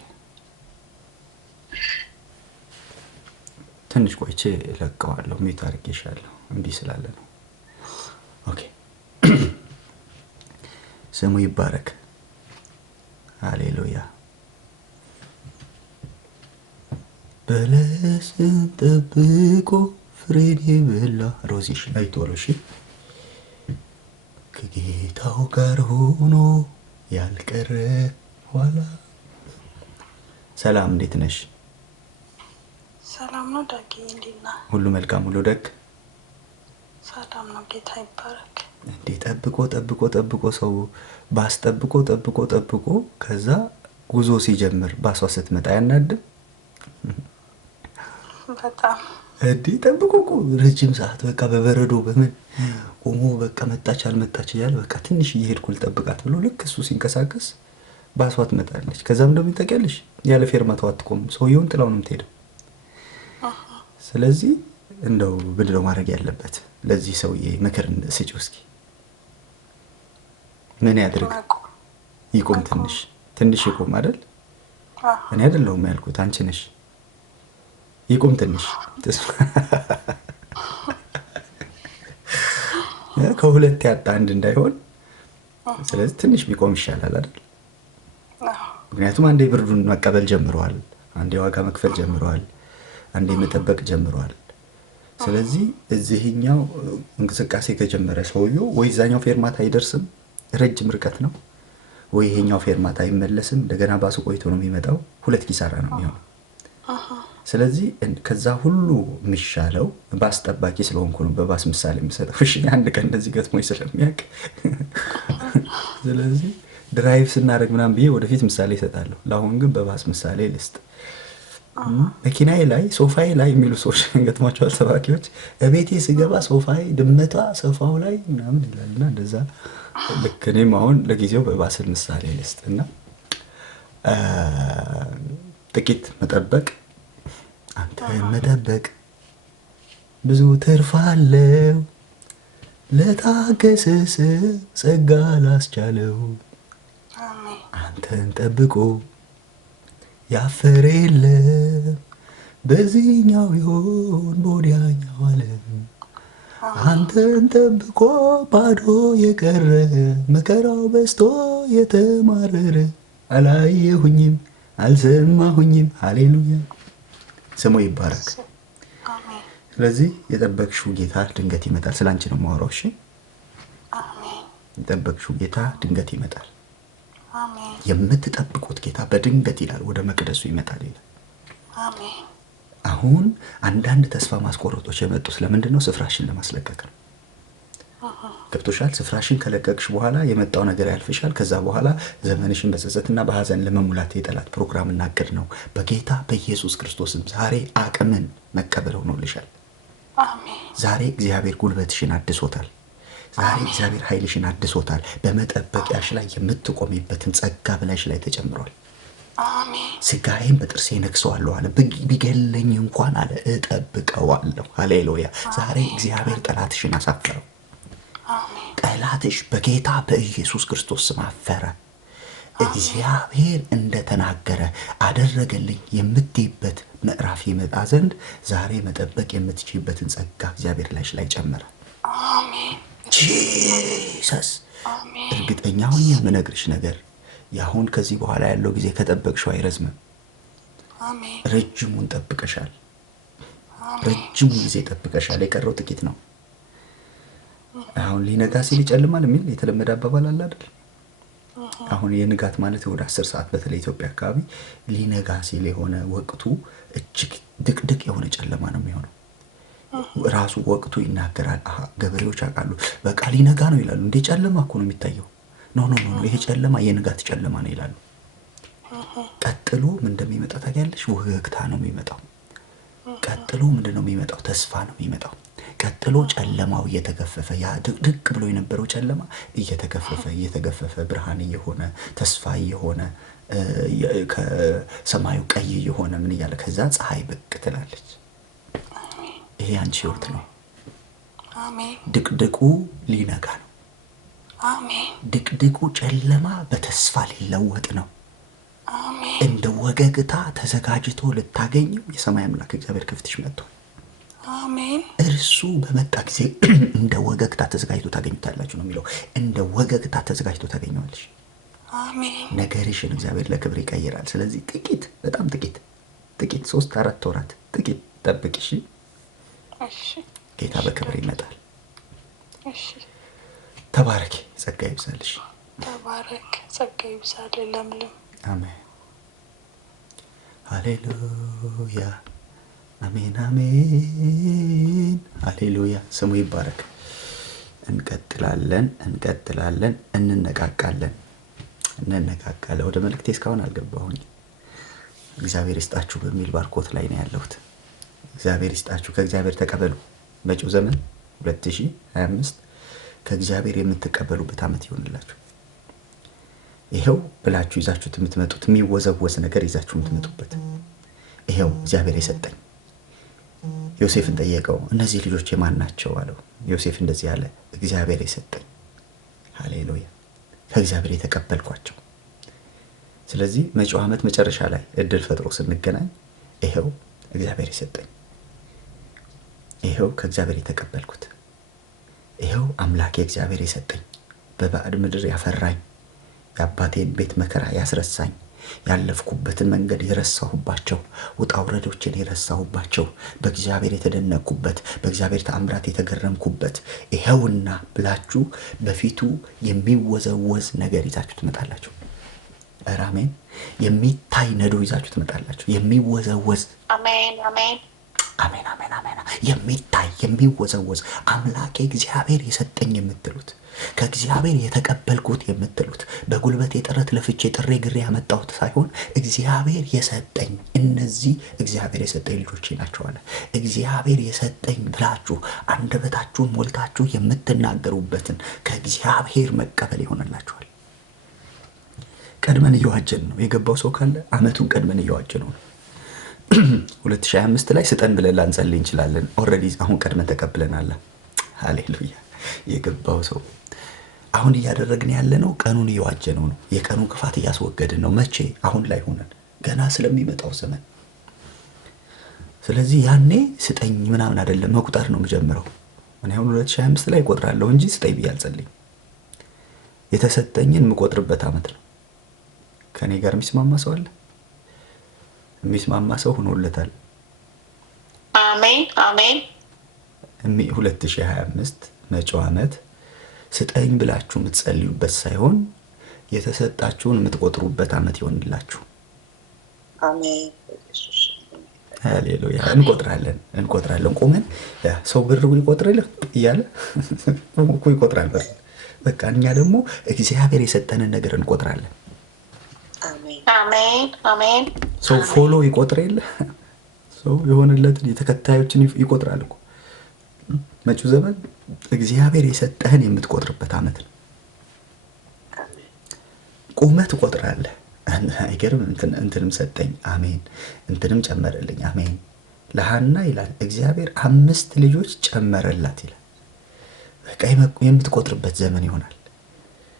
ትንሽ ቆይቼ እለቀዋለሁ። ሚውት አድርጌሻለሁ እምቢ ስላለ ነው። ኦኬ ስሙ ይባረክ። ሃሌሉያ። በለስን ጠብቆ ፍሬን የበላ ሮዚሽ ላይ ቶሎ እሺ። ከጌታው ጋር ሆኖ ያልቀረ ኋላ። ሰላም እንዴት ነሽ? ሰላም ነው ዳጊ፣ እንዴት ነህ? ሁሉ መልካም፣ ሁሉ ደግ፣ ሰላም ነው። ጌታ ይባረክ። እንዴ ጠብቆ ሰው ባስ ጠብቆ ከዛ ጉዞ ሲጀምር ባሷ ስትመጣ ያናድም በጣም እንዴ ጠብቆ ረጅም ሰዓት በቃ በበረዶ በምን ቆሞ በቃ መጣች አልመጣች እያለ በቃ ትንሽ እየሄድኩ ልጠብቃት ብሎ ልክ እሱ ሲንቀሳቀስ ባሷ ትመጣለች። ከዛም እንደምን ታውቂያለሽ ያለ ፌርማታው አትቆምም። ሰውየውን ጥላው ነው የምትሄደው። ስለዚህ እንደው ብድረው ማድረግ ያለበት ለዚህ ሰውዬ ምክር ስጪው እስኪ። ምን ያድርግ? ይቆም፣ ትንሽ ይቆም አይደል? እኔ አይደለሁም ያልኩት አንቺ ነሽ። ይቆም ትንሽ ከሁለት ያጣ አንድ እንዳይሆን። ስለዚህ ትንሽ ቢቆም ይሻላል አይደል? ምክንያቱም አንዴ ብርዱን መቀበል ጀምረዋል፣ አንዴ ዋጋ መክፈል ጀምረዋል፣ አንዴ መጠበቅ ጀምረዋል። ስለዚህ እዚህኛው እንቅስቃሴ ከጀመረ ሰውየው ወይ እዛኛው ፌርማታ አይደርስም፣ ረጅም ርቀት ነው፣ ወይ ይሄኛው ፌርማታ አይመለስም፣ እንደገና ባሱ ቆይቶ ነው የሚመጣው። ሁለት ኪሳራ ነው የሚሆነው። ስለዚህ ከዛ ሁሉ የሚሻለው ባስ ጠባቂ ስለሆንኩ ነው በባስ ምሳሌ የምሰጠው። እሺ አንድ ቀን እንደዚህ ገጥሞኝ ስለሚያውቅ ስለዚህ ድራይቭ ስናደርግ ምናምን ብዬ ወደፊት ምሳሌ እሰጣለሁ። ለአሁን ግን በባስ ምሳሌ ልስጥ። መኪናዬ ላይ ሶፋዬ ላይ የሚሉ ሰዎች ገጥሟቸዋል ሰባኪዎች። እቤቴ ስገባ ሶፋዬ ድመቷ ሶፋው ላይ ምናምን ይላልና እንደዛ ልክ እኔም አሁን ለጊዜው በባስል ምሳሌ ልስጥ እና ጥቂት መጠበቅ፣ አንተን መጠበቅ ብዙ ትርፍ አለው፣ ለታገሰ ሰው ጸጋ ላስቻለው። አንተን ጠብቆ ያፈረ የለም፣ በዚህኛው ይሆን በወዲያኛው ዓለም። አንተን ጠብቆ ባዶ የቀረ መከራው በዝቶ የተማረረ አላየሁኝም አልሰማሁኝም። ሃሌሉያ ስሙ ይባረክ። ስለዚህ የጠበቅሽው ጌታ ድንገት ይመጣል። ስላንቺ ነው የማወራው። እሺ የጠበቅሽው ጌታ ድንገት ይመጣል። የምትጠብቁት ጌታ በድንገት ይላል ወደ መቅደሱ ይመጣል ይላል። አሁን አንዳንድ ተስፋ ማስቆረጦች የመጡት ለምንድን ነው? ስፍራሽን ለማስለቀቅ ነው። ገብቶሻል? ስፍራሽን ከለቀቅሽ በኋላ የመጣው ነገር ያልፍሻል። ከዛ በኋላ ዘመንሽን በጸጸትና በሐዘን ለመሙላት የጠላት ፕሮግራምና እቅድ ነው። በጌታ በኢየሱስ ክርስቶስም ዛሬ አቅምን መቀበል ሆኖልሻል። ዛሬ እግዚአብሔር ጉልበትሽን አድሶታል። ዛሬ እግዚአብሔር ኃይልሽን አድሶታል። በመጠበቂያሽ ላይ የምትቆሚበትን ጸጋ በላይሽ ላይ ተጨምሯል። ስጋዬን በጥርሴ ነክሰዋለሁ አለ። ቢገለኝ እንኳን አለ እጠብቀዋለሁ። ሃሌሉያ! ዛሬ እግዚአብሔር ጠላትሽን አሳፈረው። ጠላትሽ በጌታ በኢየሱስ ክርስቶስ ስም አፈረ። እግዚአብሔር እንደተናገረ አደረገልኝ የምትይበት ምዕራፍ ይመጣ ዘንድ ዛሬ መጠበቅ የምትችይበትን ጸጋ እግዚአብሔር ላይሽ ላይ ጨመረ። አሜን ጂሰስ። እርግጠኛ ሆኜ የምነግርሽ ነገር ያሁን ከዚህ በኋላ ያለው ጊዜ ከጠበቅሽው አይረዝምም። አሜን። ረጅሙን ጠብቀሻል። ረጅሙ ጊዜ ጠብቀሻል። የቀረው ጥቂት ነው። አሁን ሊነጋ ሲል ይጨልማል የሚል የተለመደ አባባል አለ አይደል? አሁን የንጋት ማለት ወደ 10 ሰዓት በተለይ ኢትዮጵያ አካባቢ ሊነጋ ሲል የሆነ ወቅቱ እጅግ ድቅድቅ የሆነ ጨለማ ነው የሚሆነው። ራሱ ወቅቱ ይናገራል። ገበሬዎች ያውቃሉ። በቃ ሊነጋ ነው ይላሉ። እንዴ ጨለማ እኮ ነው የሚታየው። ኖ ይሄ ጨለማ የንጋት ጨለማ ነው ይላሉ። ቀጥሎ ምን እንደሚመጣ ታውቂያለሽ? ወገግታ ነው የሚመጣው። ቀጥሎ ምንድነው የሚመጣው? ተስፋ ነው የሚመጣው። ቀጥሎ ጨለማው እየተገፈፈ ያ ድቅድቅ ብሎ የነበረው ጨለማ እየተገፈፈ ብርሃን እየሆነ ተስፋ እየሆነ ከሰማዩ ቀይ እየሆነ ምን እያለ ከዛ ፀሐይ ብቅ ትላለች። ይሄ አንቺ ህይወት ነው። አሜን። ድቅድቁ ሊነጋ ነው። አሜን። ድቅድቁ ጨለማ በተስፋ ሊለወጥ ነው። አሜን። እንደ ወገግታ ተዘጋጅቶ ልታገኘው የሰማይ አምላክ እግዚአብሔር ከፊትሽ መጥቷል። አሜን። እርሱ በመጣ ጊዜ እንደ ወገግታ ተዘጋጅቶ ታገኙታላችሁ ነው የሚለው። እንደ ወገግታ ተዘጋጅቶ ታገኘዋለሽ። አሜን። ነገርሽን እግዚአብሔር ለክብር ይቀይራል። ስለዚህ ጥቂት፣ በጣም ጥቂት 3-4 ወራት ጥቂት ጠብቂ። እሺ፣ ጌታ በክብር ይመጣል። እሺ፣ ተባረክ። ጸጋ ይብዛልሽ። ተባረክ። ጸጋ ይብዛል። ለምለም። አሜን። ሃሌሉያ። አሜን አሜን። ሃሌሉያ። ስሙ ይባረክ። እንቀጥላለን። እንነቃቃለን። ወደ መልእክቴ እስካሁን አልገባሁኝ። እግዚአብሔር ይስጣችሁ በሚል ባርኮት ላይ ነው ያለሁት። እግዚአብሔር ይስጣችሁ። ከእግዚአብሔር ተቀበሉ። መጪው ዘመን 2025 ከእግዚአብሔር የምትቀበሉበት ዓመት ይሆንላችሁ። ይሄው ብላችሁ ይዛችሁት የምትመጡት የሚወዘወዝ ነገር ይዛችሁ የምትመጡበት ይሄው እግዚአብሔር የሰጠኝ። ዮሴፍን ጠየቀው፣ እነዚህ ልጆች የማን ናቸው አለው። ዮሴፍ እንደዚህ አለ፣ እግዚአብሔር የሰጠኝ። ሃሌሉያ። ከእግዚአብሔር የተቀበልኳቸው። ስለዚህ መጪው ዓመት መጨረሻ ላይ እድል ፈጥሮ ስንገናኝ ይሄው እግዚአብሔር የሰጠኝ፣ ይሄው ከእግዚአብሔር የተቀበልኩት፣ ይሄው አምላኬ እግዚአብሔር የሰጠኝ፣ በባዕድ ምድር ያፈራኝ፣ የአባቴን ቤት መከራ ያስረሳኝ፣ ያለፍኩበትን መንገድ የረሳሁባቸው፣ ውጣ ውረዶችን የረሳሁባቸው፣ በእግዚአብሔር የተደነቅኩበት፣ በእግዚአብሔር ተአምራት የተገረምኩበት ይሄውና ብላችሁ በፊቱ የሚወዘወዝ ነገር ይዛችሁ ትመጣላችሁ። አሜን። የሚታይ ነዶ ይዛችሁ ትመጣላችሁ። የሚወዘወዝ አሜን አሜን አሜን አሜን አሜን። የሚታይ የሚወዘወዝ አምላኬ እግዚአብሔር የሰጠኝ የምትሉት፣ ከእግዚአብሔር የተቀበልኩት የምትሉት፣ በጉልበቴ ጥረት ለፍቼ ጥሬ ግሬ ያመጣሁት ሳይሆን እግዚአብሔር የሰጠኝ፣ እነዚህ እግዚአብሔር የሰጠኝ ልጆቼ ናቸው አለ። እግዚአብሔር የሰጠኝ ብላችሁ አንደበታችሁን ሞልታችሁ የምትናገሩበትን ከእግዚአብሔር መቀበል ይሆንላችኋል። ቀድመን እየዋጀን ነው። የገባው ሰው ካለ አመቱን ቀድመን እየዋጀን ነው። 2025 ላይ ስጠን ብለን ላንጸልይ እንችላለን። ኦልሬዲ አሁን ቀድመን ተቀብለናል። ሃሌሉያ። የገባው ሰው አሁን እያደረግን ያለ ነው፣ ቀኑን እየዋጀነው ነው። የቀኑን ክፋት እያስወገድን ነው። መቼ? አሁን ላይ ሆነን ገና ስለሚመጣው ዘመን። ስለዚህ ያኔ ስጠኝ ምናምን አይደለም መቁጠር ነው የምጀምረው። እኔ አሁን 2025 ላይ እቆጥራለሁ እንጂ ስጠኝ ብዬ አልጸልይም። የተሰጠኝን የምቆጥርበት አመት ነው። ከኔ ጋር የሚስማማ ሰው አለ? የሚስማማ ሰው ሆኖለታል። አሜን አሜን። 2025 መጪው ዓመት ስጠኝ ብላችሁ የምትጸልዩበት ሳይሆን የተሰጣችሁን የምትቆጥሩበት ዓመት ይሆንላችሁ። አሜን። ሃሌሉያ። እንቆጥራለን ቆመን ሰው ብር ይቆጥርልህ እያለ እኮ ይቆጥራል። በቃ እኛ ደግሞ እግዚአብሔር የሰጠንን ነገር እንቆጥራለን። አሜን አሜን። ሰው ፎሎ ይቆጥር የለ ሰው የሆነለትን የተከታዮችን ይቆጥራል እኮ። መጪው ዘመን እግዚአብሔር የሰጠህን የምትቆጥርበት ዓመት ነው። ቁመት ትቆጥራለህ። አይገርም? እንትንም ሰጠኝ፣ አሜን። እንትንም ጨመረልኝ፣ አሜን። ለሐና ይላል እግዚአብሔር 5 ልጆች ጨመረላት ይላል። በቃ የምትቆጥርበት ዘመን ይሆናል።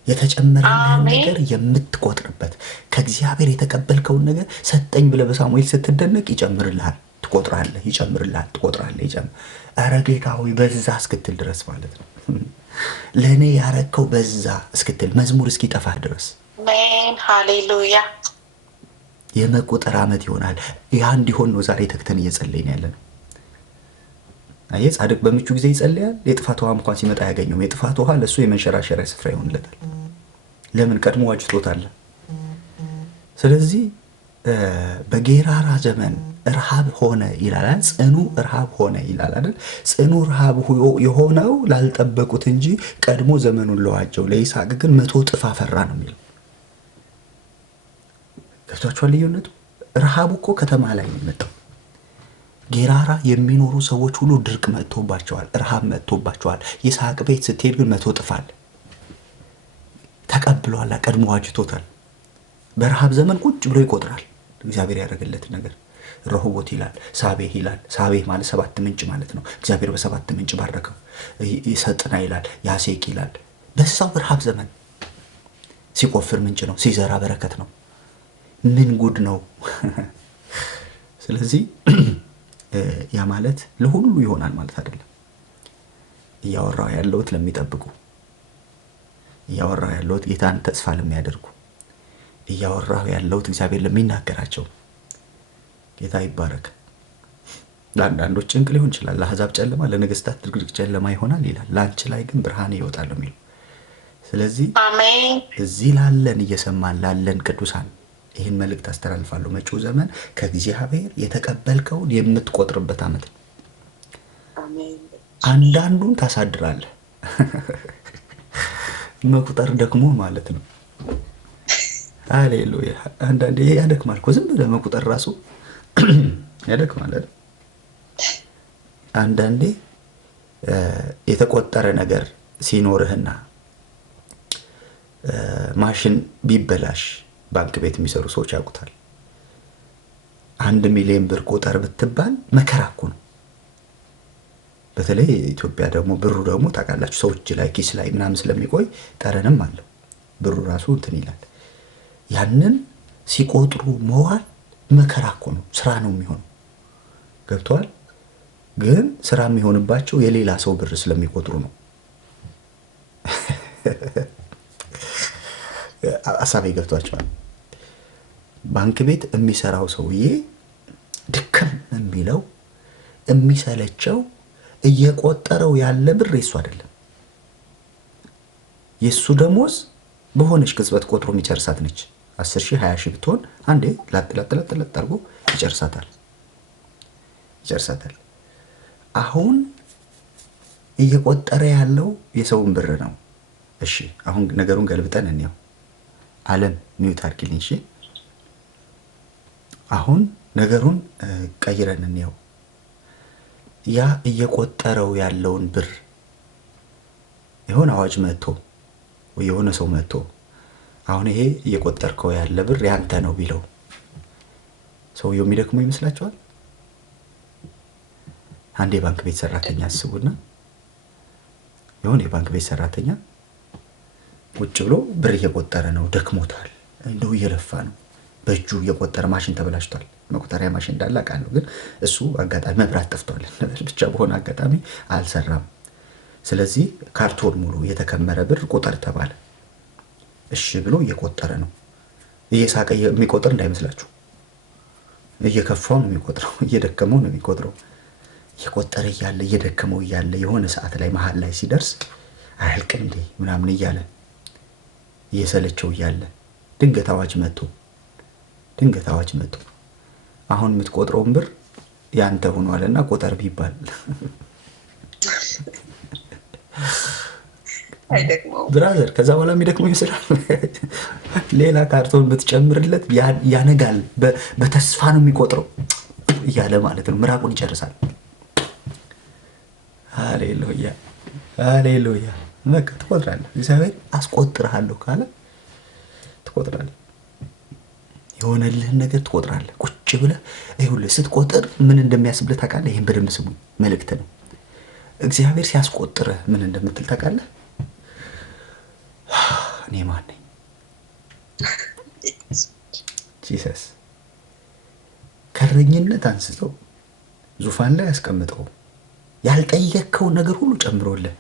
የተጨመረልህን ነገር የምትቆጥርበት፣ ከእግዚአብሔር የተቀበልከውን ነገር ሰጠኝ ብለህ በሳሙኤል ስትደነቅ ይጨምርልሃል፣ ትቆጥራለህ፣ ይጨምርልሃል፣ ትቆጥራለህ። ኧረ ጌታ ሆይ በዛ እስክትል ድረስ ማለት ነው። ለእኔ ያረከው በዛ እስክትል መዝሙር እስኪጠፋህ ድረስ አሜን። ሃሌሉያ። የመቆጠር ዓመት ይሆናል። ያ እንዲሆን ነው ዛሬ ተግተን እየጸለይን ያለ ነው። አየህ፣ ጻድቅ በምቹ ጊዜ ይጸልያል፣ የጥፋት ውሃ እንኳን ሲመጣ አያገኘውም። የጥፋት ውሃ ለእሱ የመንሸራሸሪያ ስፍራ ይሆንለታል። ለምን? ቀድሞ ዋጅቶታል። ስለዚህ በጌራራ ዘመን ረሃብ ሆነ ይላል። ጽኑ ረሃብ ሆነ ይላል አይደል? ጽኑ ረሃብ የሆነው ላልጠበቁት እንጂ ቀድሞ ዘመኑን ለዋጀው ለይስሐቅ ግን 100 እጥፍ አፈራ ነው የሚለው። ገብቷችኋል ልዩነቱ? ረሃቡ እኮ ከተማ ላይ ነው የመጣው። ጌራራ የሚኖሩ ሰዎች ሁሉ ድርቅ መጥቶባቸዋል፣ ረሃብ መጥቶባቸዋል። ይስሐቅ ቤት ስትሄድ ግን 100 እጥፍ አለ። ተቀብሏል፣ ቀድሞ ዋጅቶታል። በረሃብ ዘመን ቁጭ ብሎ ይቆጥራል እግዚአብሔር ያደረገለት ነገር። ረሆቦት ይላል፣ ሳቤህ ይላል። ሳቤህ ማለት 7 ምንጭ ማለት ነው። እግዚአብሔር በ7 ምንጭ ባረከው። ይሰጥና ይላል፣ ያሴቅ ይላል። በዛው በረሃብ ዘመን ሲቆፍር ምንጭ ነው፣ ሲዘራ በረከት ነው። ምን ጉድ ነው! ስለዚህ ያ ማለት ለሁሉ ይሆናል ማለት አይደለም። እያወራው ያለሁት ለሚጠብቁ፣ እያወራው ያለሁት ጌታን ተስፋ ለሚያደርጉ፣ እያወራው ያለሁት እግዚአብሔር ለሚናገራቸው። ጌታ ይባረክ። ለአንዳንዶች ጭንቅ ሊሆን ይችላል። ለአሕዛብ ጨለማ፣ ለነገስታት ድቅድቅ ጨለማ ይሆናል ይላል። ለአንቺ ላይ ግን ብርሃን ይወጣል ነው የሚለው። ስለዚህ አሜን። እዚህ ላለን እየሰማን ላለን ቅዱሳን ይህን መልእክት አስተላልፋለሁ። መጪው ዘመን ከእግዚአብሔር የተቀበልከውን የምትቆጥርበት ዓመት ነው። አንዳንዱን ታሳድራለህ። መቁጠር ደግሞ ማለት ነው። ሃሌሉያ። አንዳንዴ ያደክማል እኮ ዝም ብለህ መቁጠር ራሱ ያደክማል አይደል? አንዳንዴ የተቆጠረ ነገር ሲኖርህና ማሽን ቢበላሽ ባንክ ቤት የሚሰሩ ሰዎች ያውቁታል። 1 ሚሊዮን ብር ቁጠር ብትባል መከራ እኮ ነው። በተለይ ኢትዮጵያ ደግሞ ብሩ ደግሞ ታውቃላችሁ ሰው እጅ ላይ ኪስ ላይ ምናምን ስለሚቆይ ጠረንም አለው ብሩ ራሱ እንትን ይላል። ያንን ሲቆጥሩ መዋል መከራ እኮ ነው። ስራ ነው የሚሆነው። ገብተዋል። ግን ስራ የሚሆንባቸው የሌላ ሰው ብር ስለሚቆጥሩ ነው። አሳቤ ገብቷቸዋል። ባንክ ቤት የሚሰራው ሰውዬ ድክም የሚለው የሚሰለቸው እየቆጠረው ያለ ብር የሱ አይደለም። የሱ ደሞዝ በሆነች ቅጽበት ቆጥሮ የሚጨርሳት ነች። 10,000 20,000 ብትሆን አንዴ ላጥ አድርጎ ይጨርሳታል። አሁን እየቆጠረ ያለው የሰውን ብር ነው። እሺ አሁን ነገሩን ገልብጠን እንየው። ዓለም ሚውት አድርጊልኝ። እሺ አሁን ነገሩን ቀይረን እንየው። ያ እየቆጠረው ያለውን ብር የሆነ አዋጅ መጥቶ ወይ የሆነ ሰው መጥቶ አሁን ይሄ እየቆጠርከው ያለ ብር ያንተ ነው ቢለው ሰውየው የሚደክመው ይመስላችኋል? አንድ የባንክ ቤት ሰራተኛ አስቡና የሆነ የባንክ ቤት ሰራተኛ ቁጭ ብሎ ብር እየቆጠረ ነው። ደክሞታል፣ እንደው እየለፋ ነው። በእጁ እየቆጠረ ማሽን ተበላሽቷል። መቁጠሪያ ማሽን እንዳለ አውቃለሁ፣ ግን እሱ አጋጣሚ መብራት ጠፍቷል ብቻ በሆነ አጋጣሚ አልሰራም። ስለዚህ ካርቶን ሙሉ የተከመረ ብር ቁጠር ተባለ። እሺ ብሎ እየቆጠረ ነው። እየሳቀ የሚቆጥር እንዳይመስላችሁ፣ እየከፋው ነው የሚቆጥረው፣ እየደከመው ነው የሚቆጥረው። እየቆጠረ እያለ እየደከመው እያለ የሆነ ሰዓት ላይ መሀል ላይ ሲደርስ አያልቅም እንዴ ምናምን እያለ እየሰለቸው እያለ ድንገት አዋጅ መጥቶ አሁን የምትቆጥረውን ብር ያንተ ሆኗልና ቁጥር ቢባል አይደክመውም ብራዘር። ከዛ በኋላ የሚደክመው ይመስላል። ሌላ ካርቶን ብትጨምርለት ያነጋል። በተስፋ ነው የሚቆጥረው እያለ ማለት ነው። ምራቁን ይጨርሳል። ሃሌሉያ ሃሌሉያ። በቃ ትቆጥራለህ። እግዚአብሔር አስቆጥርሃለሁ ካለ ትቆጥራለህ። የሆነልህን ነገር ትቆጥራለህ። ቁጭ ብለህ ይኸውልህ፣ ስትቆጥር ምን እንደሚያስብልህ ታውቃለህ? ይሄን በደንብ ስሙኝ፣ መልእክት ነው። እግዚአብሔር ሲያስቆጥርህ ምን እንደምትል ታውቃለህ? እኔ ማን ነኝ? ጂሰስ ከእረኝነት አንስተው ዙፋን ላይ ያስቀምጠው ያልጠየቅከውን ነገር ሁሉ ጨምሮልህ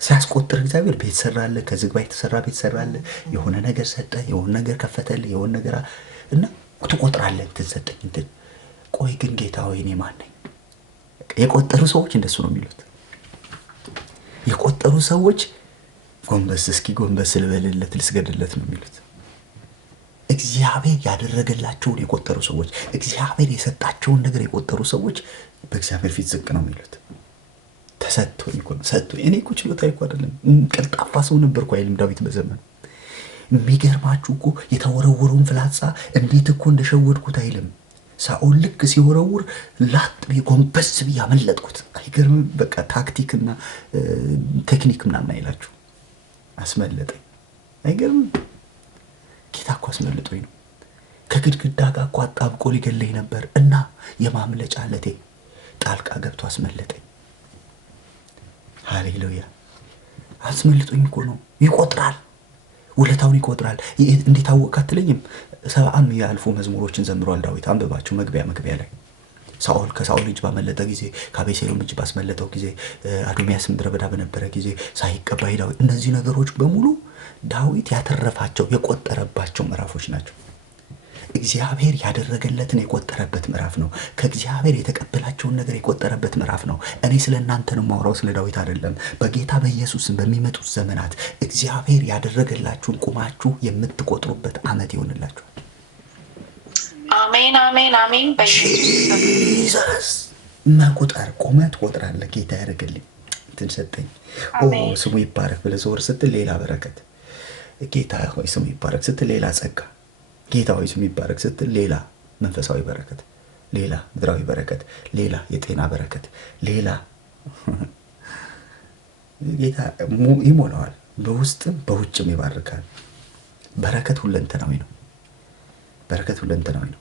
ሲያስቆጥር እግዚአብሔር ቤት ሰራለህ፣ ከዝግባ የተሰራ ቤት ሰራለህ፣ የሆነ ነገር ሰጠ፣ የሆነ ነገር ከፈተልህ፣ የሆነ ነገር እና ትቆጥራለህ። እንትን ሰጠኝ እንትን። ቆይ ግን ጌታ ሆይ እኔ ማን ነኝ? የቆጠሩ ሰዎች እንደሱ ነው የሚሉት። የቆጠሩ ሰዎች ጎንበስ እስኪ ጎንበስ ልበልለት ልስገድለት ነው የሚሉት። እግዚአብሔር ያደረገላቸውን የቆጠሩ ሰዎች፣ እግዚአብሔር የሰጣቸውን ነገር የቆጠሩ ሰዎች በእግዚአብሔር ፊት ዝቅ ነው የሚሉት። ተሰጥቶኝ እኮ ነው ሰጥቶኝ። እኔ እኮ ችሎታ እኮ አይደለም ቀልጣፋ ሰው ነበርኩ አይልም ዳዊት በዘመኑ። የሚገርማችሁ እኮ የተወረወረውን ፍላጻ እንዴት እኮ እንደሸወድኩት አይልም። ሳኦል ልክ ሲወረውር ላጥ ብዬ ጎንበስ ብዬ አመለጥኩት። አይገርምም? በቃ ታክቲክና ቴክኒክ ምናምን አይላችሁ አስመለጠኝ። አይገርምም? ጌታ እኮ አስመልጦኝ ነው። ከግድግዳ ጋር እኮ አጣብቆ ሊገለኝ ነበር እና የማምለጫ አለቴ ጣልቃ ገብቶ አስመለጠኝ። ሃሌሉያ። አስመልጦኝ እኮ ነው። ይቆጥራል፣ ውለታውን ይቆጥራል። እንዴት አወቅ አትለኝም? 70 ያልፉ መዝሙሮችን ዘምሯል ዳዊት። አንብባቸው መግቢያ ላይ ሳኦል ከሳኦል እጅ ባመለጠ ጊዜ፣ ከአቤሴሎም እጅ ባስመለጠው ጊዜ፣ አዶንያስ ምድረ በዳ በነበረ ጊዜ ሳይቀባ ዳዊት። እነዚህ ነገሮች በሙሉ ዳዊት ያተረፋቸው የቆጠረባቸው ምዕራፎች ናቸው። እግዚአብሔር ያደረገለትን የቆጠረበት ምዕራፍ ነው። ከእግዚአብሔር የተቀበላቸውን ነገር የቆጠረበት ምዕራፍ ነው። እኔ ስለ እናንተ ነው የማወራው፣ ስለ ዳዊት አይደለም። በጌታ በኢየሱስም በሚመጡት ዘመናት እግዚአብሔር ያደረገላችሁን ቁማችሁ የምትቆጥሩበት ዓመት ይሆንላችኋል። አሜን አሜን አሜን። በኢየሱስ መቁጠር ቆመህ ትቆጥራለህ። ጌታ ያደረገልኝ እንትን ሰጠኝ፣ ስሙ ይባረክ ብለህ ዞር ስትል ሌላ በረከት፣ ጌታ ሆይ ስሙ ይባረክ ስትል ሌላ ጸጋ፣ ጌታ ሆይ ስሙ ይባረክ ስትል ሌላ መንፈሳዊ በረከት፣ ሌላ ምድራዊ በረከት፣ ሌላ የጤና በረከት፣ ሌላ ጌታ ይሞላዋል። በውስጥም በውጭም ይባርካል። በረከት ሁለንተናዊ ነው። በረከት ሁለንተናዊ ነው።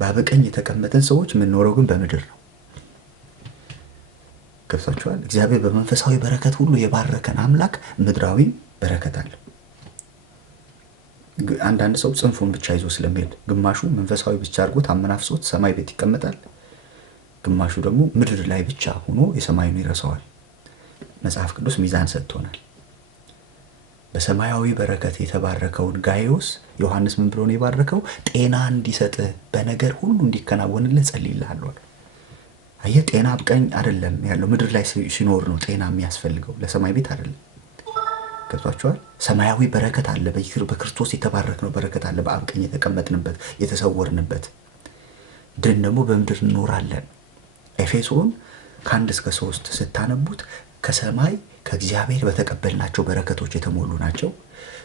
በአበቀኝ የተቀመጠን ሰዎች የምንኖረው ግን በምድር ነው። ገብቷችኋል? እግዚአብሔር በመንፈሳዊ በረከት ሁሉ የባረከን አምላክ ምድራዊ በረከት አለ። አንዳንድ ሰው ጽንፉን ብቻ ይዞ ስለሚሄድ ግማሹ መንፈሳዊ ብቻ አድርጎት አመናፍሶት ሰማይ ቤት ይቀመጣል። ግማሹ ደግሞ ምድር ላይ ብቻ ሆኖ የሰማዩን ይረሳዋል። መጽሐፍ ቅዱስ ሚዛን ሰጥቶናል። በሰማያዊ በረከት የተባረከውን ጋይዮስ ዮሐንስ ምን ብሎ ነው የባረከው? ጤና እንዲሰጥህ በነገር ሁሉ እንዲከናወንልህ ጸልይልሃለሁ። አየህ፣ ጤና አብቀኝ አይደለም ያለው፣ ምድር ላይ ሲኖር ነው ጤና የሚያስፈልገው፣ ለሰማይ ቤት አይደለም። ገብቷችኋል? ሰማያዊ በረከት አለ፣ በክርስቶስ የተባረክነው በረከት አለ፣ በአብቀኝ የተቀመጥንበት የተሰወርንበት። ድን ደግሞ በምድር እንኖራለን። ኤፌሶን 1-3 ስታነቡት ከሰማይ ከእግዚአብሔር በተቀበልናቸው በረከቶች የተሞሉ ናቸው።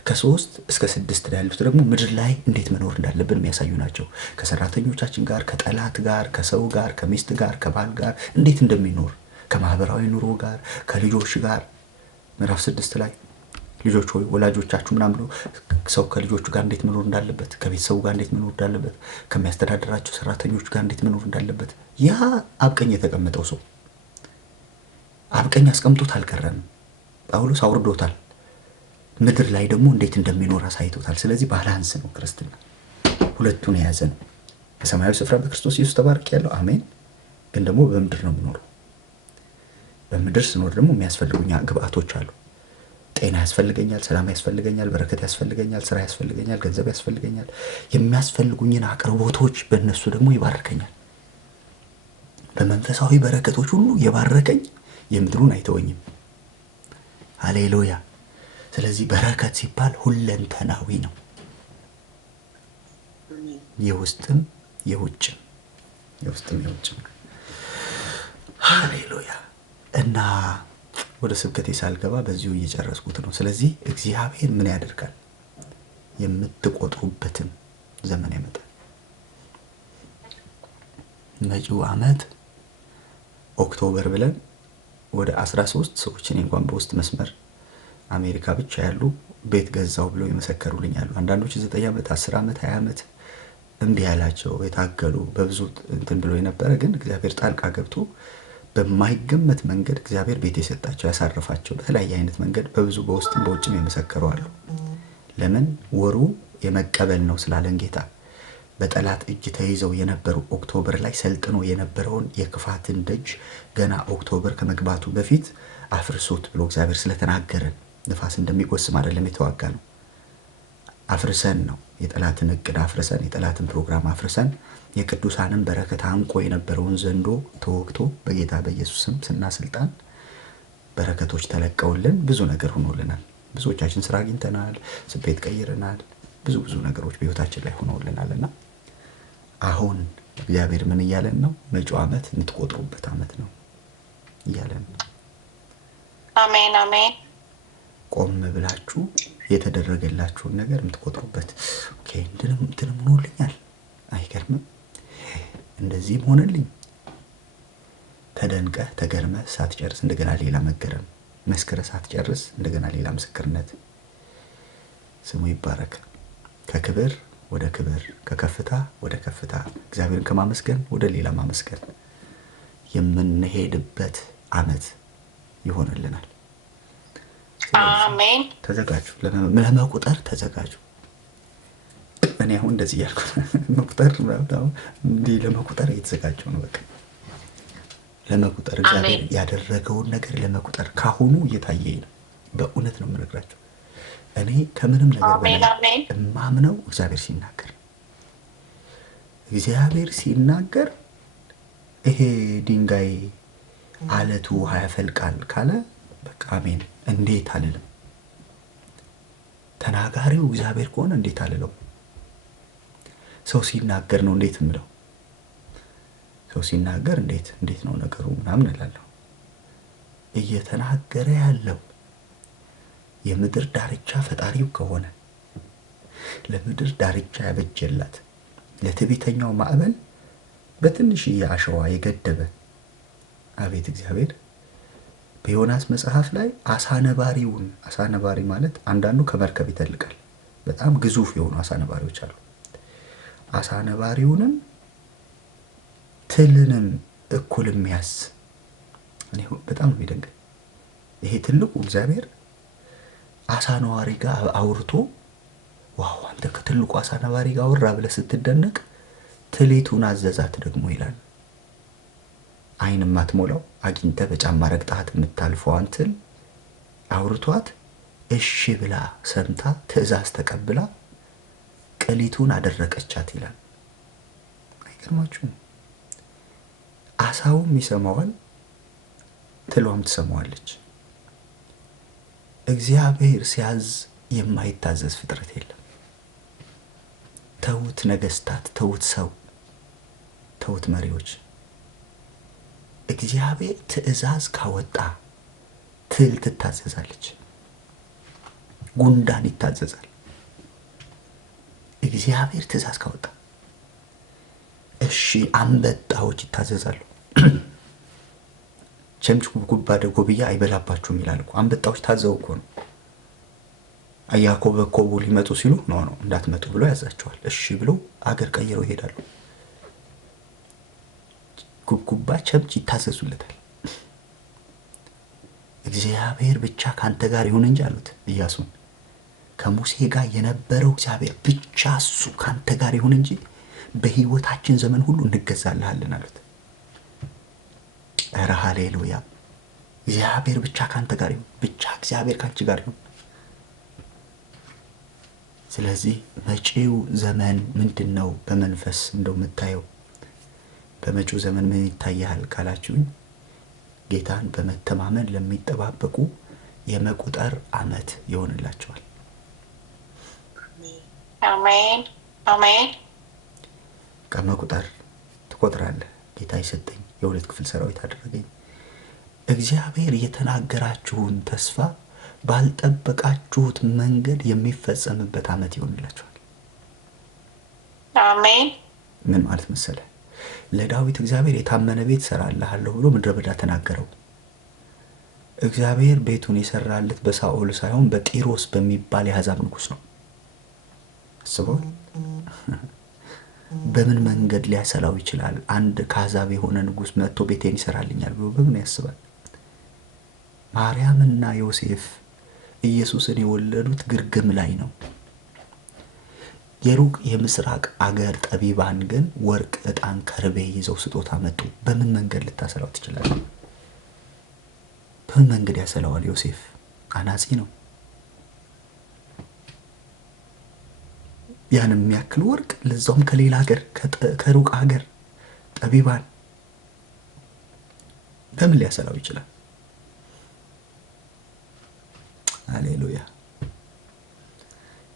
ከ3-6 ያሉት ደግሞ ምድር ላይ እንዴት መኖር እንዳለብን የሚያሳዩ ናቸው። ከሰራተኞቻችን ጋር፣ ከጠላት ጋር፣ ከሰው ጋር፣ ከሚስት ጋር፣ ከባል ጋር እንዴት እንደሚኖር፣ ከማህበራዊ ኑሮ ጋር፣ ከልጆች ጋር ምዕራፍ 6 ላይ ልጆች ሆይ ወላጆቻችሁ ምናምን ብሎ ሰው ከልጆቹ ጋር እንዴት መኖር እንዳለበት፣ ከቤተሰቡ ጋር እንዴት መኖር እንዳለበት፣ ከሚያስተዳድራቸው ሰራተኞች ጋር እንዴት መኖር እንዳለበት ያ አብቀኝ የተቀመጠው ሰው አብቀኝ አስቀምጦት አልቀረም። ጳውሎስ አውርዶታል። ምድር ላይ ደግሞ እንዴት እንደሚኖር አሳይቶታል። ስለዚህ ባላንስ ነው ክርስትና፣ ሁለቱን የያዘ ነው። በሰማያዊ ስፍራ በክርስቶስ ኢየሱስ ተባርክ ያለው አሜን። ግን ደግሞ በምድር ነው የምኖረው። በምድር ስኖር ደግሞ የሚያስፈልጉኝ ግብአቶች አሉ። ጤና ያስፈልገኛል፣ ሰላም ያስፈልገኛል፣ በረከት ያስፈልገኛል፣ ስራ ያስፈልገኛል፣ ገንዘብ ያስፈልገኛል። የሚያስፈልጉኝን አቅርቦቶች በእነሱ ደግሞ ይባርከኛል። በመንፈሳዊ በረከቶች ሁሉ የባረከኝ የምድሩን አይተወኝም። ሃሌሉያ። ስለዚህ በረከት ሲባል ሁለንተናዊ ነው፣ የውስጥም የውጭም የውስጥም የውጭም። ሃሌሉያ። እና ወደ ስብከቴ ሳልገባ በዚሁ እየጨረስኩት ነው። ስለዚህ እግዚአብሔር ምን ያደርጋል? የምትቆጥሩበትን ዘመን ያመጣል። መጪው ዓመት ኦክቶበር ብለን ወደ 13 ሰዎች እኔ እንኳን በውስጥ መስመር አሜሪካ ብቻ ያሉ ቤት ገዛው ብለው የመሰከሩልኝ አሉ። አንዳንዶች 9 ዓመት 10 ዓመት 20 ዓመት እምቢ ያላቸው የታገሉ በብዙ እንትን ብለው የነበረ ግን እግዚአብሔር ጣልቃ ገብቶ በማይገመት መንገድ እግዚአብሔር ቤት የሰጣቸው ያሳረፋቸው በተለያየ አይነት መንገድ በብዙ በውስጥም በውጭም የመሰከሩ አሉ። ለምን? ወሩ የመቀበል ነው ስላለን ጌታ። በጠላት እጅ ተይዘው የነበሩ ኦክቶበር ላይ ሰልጥኖ የነበረውን የክፋትን ደጅ ገና ኦክቶበር ከመግባቱ በፊት አፍርሶት ብሎ እግዚአብሔር ስለተናገረን ንፋስ እንደሚጎስም አይደለም የተዋጋ ነው። አፍርሰን ነው የጠላትን እቅድ አፍርሰን የጠላትን ፕሮግራም አፍርሰን የቅዱሳንን በረከት አንቆ የነበረውን ዘንዶ ተወግቶ በጌታ በኢየሱስ ስም ስናስልጣን በረከቶች ተለቀውልን ብዙ ነገር ሆኖልናል። ብዙዎቻችን ስራ አግኝተናል፣ ስፔት ቀይረናል፣ ብዙ ነገሮች በህይወታችን ላይ ሆነውልናልና አሁን እግዚአብሔር ምን እያለን ነው? መጪው ዓመት የምትቆጥሩበት ዓመት ነው እያለን ነው። አሜን አሜን። ቆም ብላችሁ የተደረገላችሁን ነገር የምትቆጥሩበት። ኦኬ እንትንም ሆኖልኛል፣ አይገርምም? እንደዚህም ሆነልኝ። ተደንቀህ ተገርመህ ሳትጨርስ እንደገና ሌላ መገረም፣ መስክረህ ሳትጨርስ እንደገና ሌላ ምስክርነት። ስሙ ይባረክ። ከክብር ወደ ክብር፣ ከከፍታ ወደ ከፍታ፣ እግዚአብሔርን ከማመስገን ወደ ሌላ ማመስገን የምንሄድበት ዓመት ይሆንልናል። አሜን። ተዘጋጁ፣ ለመቁጠር ተዘጋጁ። እኔ አሁን እንደዚህ ያልኩ መቁጠር እንዲህ ለመቁጠር እየተዘጋጀው ነው። በቃ ለመቁጠር እግዚአብሔር ያደረገውን ነገር ለመቁጠር ካሁኑ እየታየኝ ነው። በእውነት ነው የምነግራቸው። እኔ ከምንም ነገር በላይ እማምነው እግዚአብሔር ሲናገር ይሄ ድንጋይ አለቱ ውሃ ያፈልቃል ካለ በቃ አሜን። እንዴት አልልም? ተናጋሪው እግዚአብሔር ከሆነ እንዴት አልለው? ሰው ሲናገር ነው እንዴት እምለው? ሰው ሲናገር እንዴት ነው ነገሩ ምናምን እላለሁ። እየተናገረ ያለው የምድር ዳርቻ ፈጣሪው ከሆነ ለምድር ዳርቻ ያበጀላት ለትዕቢተኛው ማዕበል በትንሽዬ አሸዋ የገደበ አቤት እግዚአብሔር። በዮናስ መጽሐፍ ላይ አሳ ነባሪ ማለት አንዳንዱ ከመርከብ ይተልቃል። በጣም ግዙፍ የሆኑ አሳ ነባሪዎች አሉ። አሳ ነባሪውንም ትልንም እኩል የሚያዝ እኔ በጣም ነው የሚደንቀኝ። ይሄ ትልቁ እግዚአብሔር አሳ ነዋሪ ጋር አውርቶ ዋው አንተ ከትልቁ አሳ ነባሪ ጋር አወራ ብለህ ስትደነቅ ትሌቱን አዘዛት ደግሞ ይላል። አይን ማትሞላው አግኝተህ በጫማ ረግጣት የምታልፈዋን ትል አውርቷት እሺ ብላ ሰምታ ትእዛዝ ተቀብላ ቅሊቱን አደረቀቻት ይላል። አይገርማችሁም? አሳውም ይሰማዋል፣ ትሏም ትሰማዋለች። እግዚአብሔር ሲያዝ የማይታዘዝ ፍጥረት የለም። ተውት ነገስታት፣ ተውት ሰው፣ ተውት መሪዎች። እግዚአብሔር ትእዛዝ ካወጣ ትል ትታዘዛለች፣ ጉንዳን ይታዘዛል። እግዚአብሔር ትእዛዝ ካወጣ እሺ አንበጣዎች ይታዘዛሉ። ቸምች ጉባ ደጎብያ አይበላባችሁም ይላል እኮ። አንበጣዎች ታዘው እኮ ነው። አያኮበኮቡ ሊመጡ ሲሉ ነው እንዳትመጡ ብሎ ያዛቸዋል። እሺ ብሎ አገር ቀይረው ይሄዳሉ። ጉብጉባ ቸምች ይታዘዙለታል። እግዚአብሔር ብቻ ካንተ ጋር ይሁን እንጂ አሉት ኢያሱን። ከሙሴ ጋር የነበረው እግዚአብሔር ብቻ እሱ ካንተ ጋር ይሁን እንጂ በህይወታችን ዘመን ሁሉ እንገዛልሃለን አሉት። ኧረ ሃሌሉያ! እግዚአብሔር ብቻ ካንተ ጋር ይሁን፣ ብቻ እግዚአብሔር ካንቺ ጋር ይሁን። ስለዚህ መጪው ዘመን ምንድነው? በመንፈስ እንደው የምታየው በመጪው ዘመን ምን ይታያል ካላችሁኝ፣ ጌታን በመተማመን ለሚጠባበቁ የመቁጠር ዓመት ይሆንላቸዋል። አሜን አሜን። ከመቁጠር ትቆጥራለህ። ጌታ ይሰጠኝ የ2 ክፍል ሰራዊት አደረገኝ። እግዚአብሔር የተናገራችሁን ተስፋ ባልጠበቃችሁት መንገድ የሚፈጸምበት ዓመት ይሆንላችኋል። አሜን። ምን ማለት መሰለ? ለዳዊት እግዚአብሔር የታመነ ቤት ሰራልሃለሁ ብሎ ምድረ በዳ ተናገረው። እግዚአብሔር ቤቱን የሰራለት በሳኦል ሳይሆን በጢሮስ በሚባል የአሕዛብ ንጉስ ነው። አስበው። በምን መንገድ ሊያሰላው ይችላል? አንድ ከአሕዛብ የሆነ ንጉስ መጥቶ ቤቴን ይሰራልኛል ብሎ በምን ያስባል? ማርያምና ዮሴፍ ኢየሱስን የወለዱት ግርግም ላይ ነው። የሩቅ የምስራቅ አገር ጠቢባን ግን ወርቅ፣ ዕጣን፣ ከርቤ ይዘው ስጦታ መጡ። በምን መንገድ ልታሰላው ትችላለህ? በምን መንገድ ያሰላዋል? ዮሴፍ አናጺ ነው። ያን የሚያክል ወርቅ ለዛውም ከሌላ ሀገር ከሩቅ ሀገር ጠቢባን በምን ሊያሰላው ይችላል? ሃሌሉያ።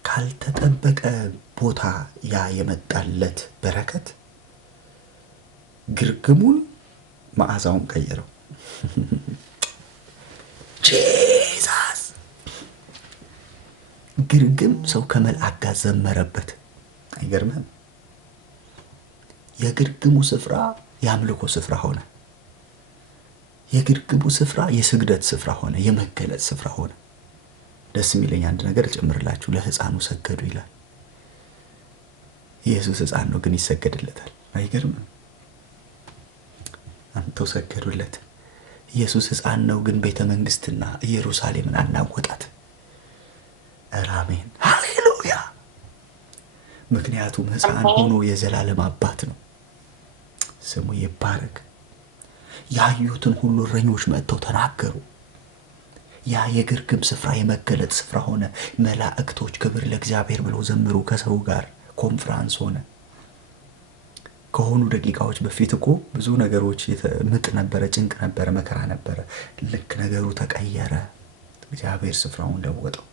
ካልተጠበቀ ቦታ ያ የመጣለት በረከት ግርግሙን መዓዛውን ቀየረው። ጂዛስ ግርግም ሰው ከመልአክ ጋር ዘመረበት። አይገርምህም? የግርግሙ ስፍራ የአምልኮ ስፍራ ሆነ። የግርግሙ ስፍራ የስግደት ስፍራ ሆነ። የመገለጥ ስፍራ ሆነ። ደስ የሚለኝ አንድ ነገር ጨምርላችሁ። ለሕፃኑ ሰገዱ ይላል። ኢየሱስ ሕፃን ነው ግን ይሰገድለታል። አይገርምም? አንተው ሰገዱለት። ኢየሱስ ሕፃን ነው ግን ቤተ መንግስትና ኢየሩሳሌምን አናወጣት። አሜን ሃሌሉያ። ምክንያቱም ሕፃን ሆኖ የዘላለም አባት ነው። ስሙ ይባረክ። ያዩትን ሁሉ እረኞች መጥተው ተናገሩ። ያ የግርግም ስፍራ የመገለጥ ስፍራ ሆነ። መላእክቶች ክብር ለእግዚአብሔር ብለው ዘምሩ። ከሰው ጋር ኮንፍራንስ ሆነ። ከሆኑ ደቂቃዎች በፊት እኮ ብዙ ነገሮች ምጥ ነበረ፣ ጭንቅ ነበረ፣ መከራ ነበረ። ልክ ነገሩ ተቀየረ። እግዚአብሔር ስፍራውን ለወጠው፣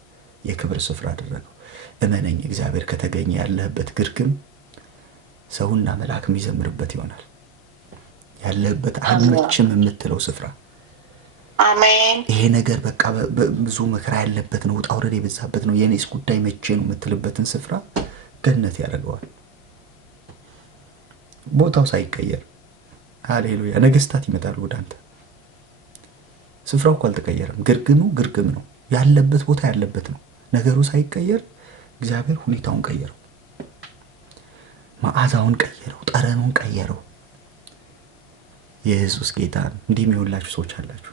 የክብር ስፍራ አደረገው። እመነኝ፣ እግዚአብሔር ከተገኘ ያለህበት ግርግም ሰውና መልአክ የሚዘምርበት ይሆናል። ያለህበት አልመችም የምትለው ስፍራ አሜን። ይሄ ነገር በቃ ብዙ መከራ ያለበት ነው፣ ውጣ ውረድ የበዛበት ነው፣ የኔስ ጉዳይ መቼ ነው የምትልበትን ስፍራ ገነት ያደርገዋል። ቦታው ሳይቀየር ሃሌሉያ። ነገስታት ይመጣሉ ወደ አንተ። ስፍራው እኮ አልተቀየረም። ግርግሙ ግርግም ነው። ያለበት ቦታ ያለበት ነው። ነገሩ ሳይቀየር እግዚአብሔር ሁኔታውን ቀየረው፣ መዓዛውን ቀየረው፣ ጠረኑን ቀየረው። የኢየሱስ ጌታ እንዲህ የሚሆንላችሁ ሰዎች አላችሁ።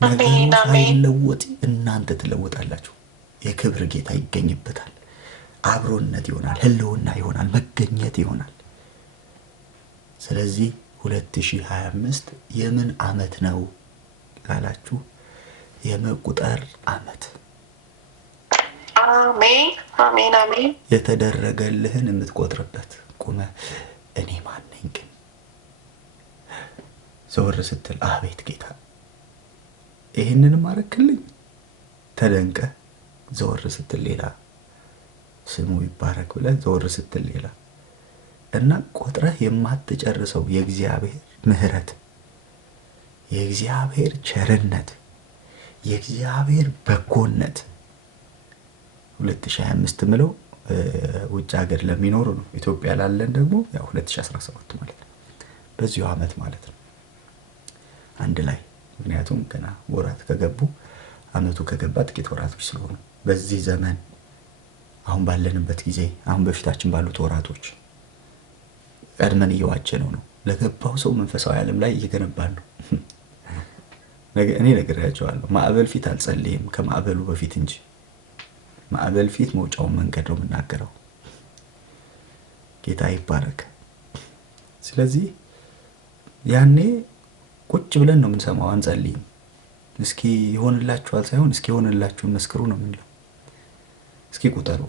ነገሩ ሳይለወጥ እናንተ ትለወጣላችሁ። የክብር ጌታ ይገኝበታል። አብሮነት ይሆናል፣ ህልውና ይሆናል፣ መገኘት ይሆናል። ስለዚህ 2025 የምን ዓመት ነው ላላችሁ የመቁጠር ዓመት። አሜን አሜን አሜን። የተደረገልህን የምትቆጥርበት ቁመ እኔ ማን ነኝ ግን ዘወር ስትል አቤት ጌታ ይህንንም አረክልኝ ተደንቀ ዘወር ስትል ሌላ ስሙ ይባረክ ብለህ ዘወር ስትል ሌላ እና ቆጥረህ የማትጨርሰው የእግዚአብሔር ምሕረት፣ የእግዚአብሔር ቸርነት፣ የእግዚአብሔር በጎነት 2025 ምለው ውጭ ሀገር ለሚኖሩ ነው። ኢትዮጵያ ላለን ደግሞ ያው 2017 ማለት ነው። በዚሁ ዓመት ማለት ነው አንድ ላይ። ምክንያቱም ገና ወራት ከገቡ ዓመቱ ከገባ ጥቂት ወራቶች ስለሆኑ በዚህ ዘመን አሁን ባለንበት ጊዜ አሁን በፊታችን ባሉት ወራቶች ቀድመን እየዋጀነው ነው። ለገባው ሰው መንፈሳዊ ዓለም ላይ እየገነባን ነው። እኔ ነግሬያቸዋለሁ። ማዕበል ፊት አልጸልይም ከማዕበሉ በፊት እንጂ ማዕበል ፊት መውጫውን መንገድ ነው የምናገረው። ጌታ ይባረክ። ስለዚህ ያኔ ቁጭ ብለን ነው የምንሰማው፣ አንጸልይም። እስኪ ይሆንላችኋል ሳይሆን እስኪ ይሆንላችሁን መስክሩ ነው የምንለው። እስኪ ቁጠሩ።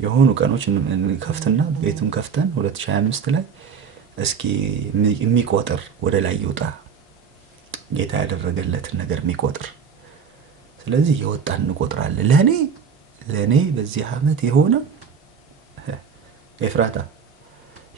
የሆኑ ቀኖች እንከፍትና ቤቱን ከፍተን 2025 ላይ እስኪ የሚቆጥር ወደ ላይ ይውጣ፣ ጌታ ያደረገለትን ነገር የሚቆጥር። ስለዚህ የወጣን እንቆጥራለን። ለኔ በዚህ ዓመት የሆነ ኤፍራታ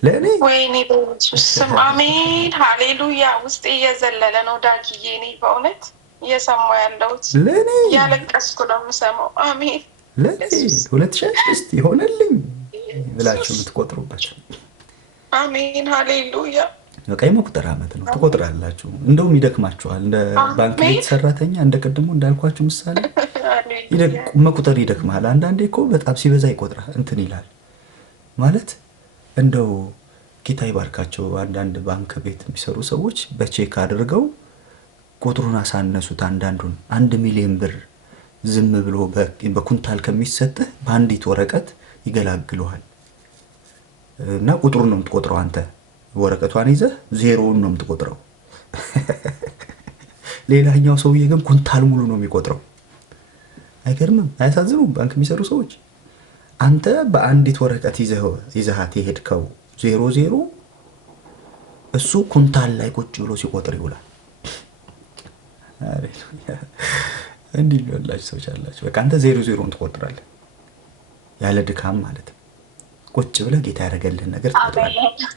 ለእኔ ወይኔ በኢየሱስ ስም አሜን ሃሌሉያ። ውስጥ እየዘለለ ነው ዳጊዬ። እኔ በእውነት እየሰማሁ ያለሁት ለእኔ እያለቀስኩ ነው የምሰማው። አሜን ለእኔ 2025 ይሆነልኝ ብላችሁ የምትቆጥሩበት አሜን ሃሌሉያ። በቃ የመቁጠር ዓመት ነው። ትቆጥራላችሁ። እንደውም ይደክማችኋል። እንደ ባንክ ቤት ሰራተኛ እንደ ቅድሙ እንዳልኳችሁ ምሳሌ መቁጠር ይደክማል። አንዳንዴ እኮ በጣም ሲበዛ ይቆጥራል እንትን ይላል ማለት እንደው ጌታ ይባርካቸው። አንዳንድ ባንክ ቤት የሚሰሩ ሰዎች በቼክ አድርገው ቁጥሩን አሳነሱት። አንዳንዱን 1 ሚሊዮን ብር ዝም ብሎ በኩንታል ከሚሰጥህ በአንዲት ወረቀት ይገላግሉሃል። እና ቁጥሩን ነው የምትቆጥረው አንተ። ወረቀቷን ይዘህ ዜሮውን ነው የምትቆጥረው። ሌላኛው ሰውዬ ግን ኩንታል ሙሉ ነው የሚቆጥረው። አይገርምም? አያሳዝኑም? ባንክ የሚሰሩ ሰዎች አንተ በአንዲት ወረቀት ይዘሃት የሄድከው 00 እሱ ኩንታል ላይ ቁጭ ብሎ ሲቆጥር ይውላል። እንዲህ ያላችሁ ሰዎች አላችሁ። በቃ አንተ 00ን ትቆጥራለህ ያለ ድካም ማለት ነው። ቁጭ ብለህ ጌታ ያደረገልህን ነገር ትቆጥራለህ።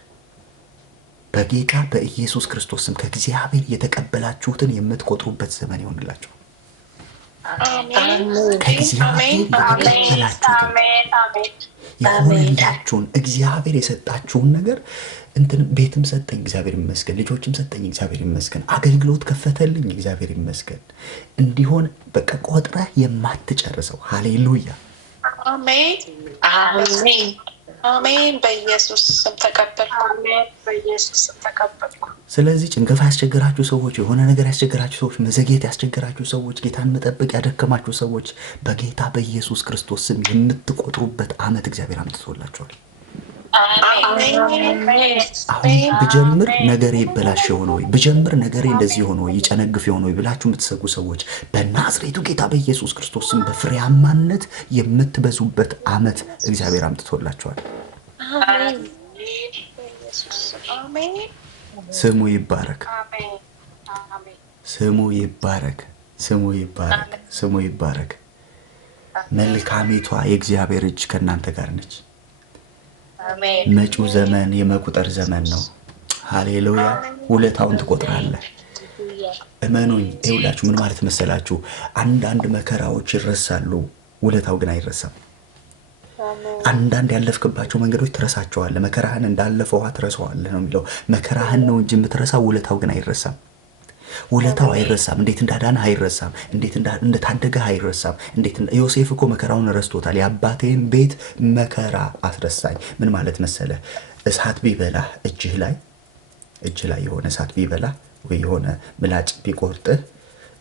በጌታ በኢየሱስ ክርስቶስ ስም ከእግዚአብሔር የተቀበላችሁትን የምትቆጥሩበት ዘመን ይሆንላችሁ። ከእግዚአብሔር የሆነላችሁን እግዚአብሔር የሰጣችሁን ነገር እንትን ቤትም ሰጠኝ እግዚአብሔር ይመስገን፣ ልጆችም ሰጠኝ እግዚአብሔር ይመስገን፣ አገልግሎት ከፈተልኝ እግዚአብሔር ይመስገን እንዲሆን በቃ ቆጥረህ የማትጨርሰው። ሃሌሉያ አሜን አሜን አሜን። በኢየሱስ ስም ተቀበልኩ። አሜን በኢየሱስ ስም ተቀበልኩ። ስለዚህ ጭንገፋ ያስቸገራችሁ ሰዎች፣ የሆነ ነገር ያስቸገራችሁ ሰዎች፣ መዘግየት ያስቸገራችሁ ሰዎች፣ ጌታን መጠበቅ ያደከማችሁ ሰዎች በጌታ በኢየሱስ ክርስቶስ ስም የምትቆጥሩበት ዓመት እግዚአብሔር አምጥቶላችኋል። አሁን ብጀምር ነገሬ ይበላሽ የሆነ ወይ ብጀምር ነገሬ እንደዚህ የሆነ ወይ ይጨነግፍ የሆነ ወይ ብላችሁ የምትሰጉ ሰዎች በናዝሬቱ ጌታ በኢየሱስ ክርስቶስ ስም በፍሬያማነት የምትበዙበት ዓመት እግዚአብሔር አምጥቶላችኋል። ስሙ ይባረክ፣ ስሙ ይባረክ፣ ስሙ ይባረክ፣ ስሙ ይባረክ። መልካሚቷ የእግዚአብሔር እጅ ከእናንተ ጋር ነች። መጪው ዘመን የመቁጠር ዘመን ነው። ሃሌሉያ። ውለታውን ትቆጥራለህ። እመኑኝ። ይኸውላችሁ ምን ማለት መሰላችሁ? አንዳንድ መከራዎች ይረሳሉ፣ ውለታው ግን አይረሳም። አንዳንድ ያለፍክባቸው መንገዶች ትረሳቸዋለህ። መከራህን እንዳለፈ ውሃ ትረሳዋለህ ነው የሚለው። መከራህን ነው እንጂ የምትረሳው፣ ውለታው ግን አይረሳም። ውለታው አይረሳም። እንዴት እንዳዳነህ አይረሳም። እንዴት እንደታደገህ አይረሳም። ዮሴፍ እኮ መከራውን ረስቶታል። የአባቴን ቤት መከራ አስረሳኝ። ምን ማለት መሰለህ? እሳት ቢበላህ እጅህ ላይ የሆነ እሳት ቢበላህ ወይ የሆነ ምላጭ ቢቆርጥህ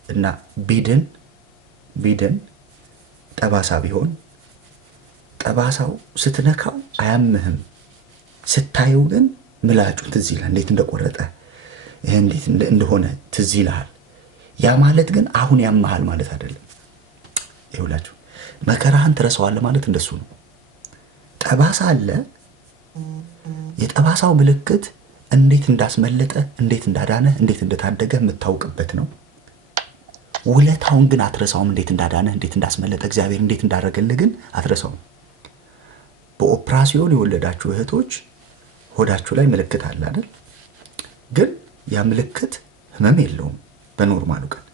እና ቢድን ጠባሳ ቢሆን ጠባሳው ስትነካው አያምህም። ስታየው ግን ምላጩ ትዝ ይላል እንዴት እንደቆረጠ ይሄ እንዴት እንደሆነ ትዝ ይልሃል። ያ ማለት ግን አሁን ያመሃል ማለት አይደለም። ይኸውላችሁ መከራህን ትረሳዋለህ ማለት እንደሱ ነው። ጠባሳ አለ። የጠባሳው ምልክት እንዴት እንዳስመለጠ፣ እንዴት እንዳዳነህ፣ እንዴት እንደታደገ የምታውቅበት ነው። ውለታውን ግን አትረሳውም። እንዴት እንዳዳነህ፣ እንዴት እንዳስመለጠ፣ እግዚአብሔር እንዴት እንዳደረገልህ ግን አትረሳውም። በኦፕራሲዮን የወለዳችሁ እህቶች ሆዳችሁ ላይ ምልክት አለ አይደል? ግን ያ ምልክት ህመም የለውም በኖርማሉ ቀን።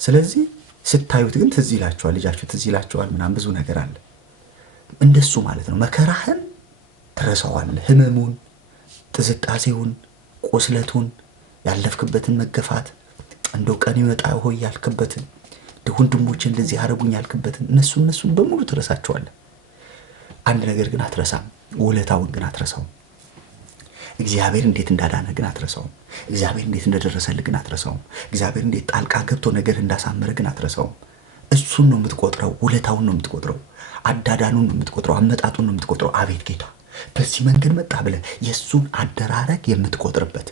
ስለዚህ ስታዩት ግን ትዝ ይላችኋል፣ ልጃችሁ ትዝ ይላችኋል ምናምን ብዙ ነገር አለ። እንደሱ ማለት ነው። መከራህን ትረሳዋለህ። ህመሙን፣ ጥዝጣዜውን፣ ቁስለቱን፣ ያለፍክበትን መገፋት፣ እንደው ቀን ይመጣ ሆይ ያልክበትን፣ ወንድሞች እንደዚህ አረጉኝ ያልክበትን እነሱን በሙሉ ትረሳቸዋለህ። አንድ ነገር ግን አትረሳም፣ ውለታውን ግን አትረሳውም። እግዚአብሔር እንዴት እንዳዳነ ግን አትረሳውም። እግዚአብሔር እንዴት እንደደረሰልህ ግን አትረሳውም። እግዚአብሔር እንዴት ጣልቃ ገብቶ ነገር እንዳሳመረ ግን አትረሳውም። እሱን ነው የምትቆጥረው፣ ውለታውን ነው የምትቆጥረው፣ አዳዳኑን ነው የምትቆጥረው፣ አመጣጡን ነው የምትቆጥረው። አቤት ጌታ በዚህ መንገድ መጣ ብለህ የእሱን አደራረግ የምትቆጥርበት፣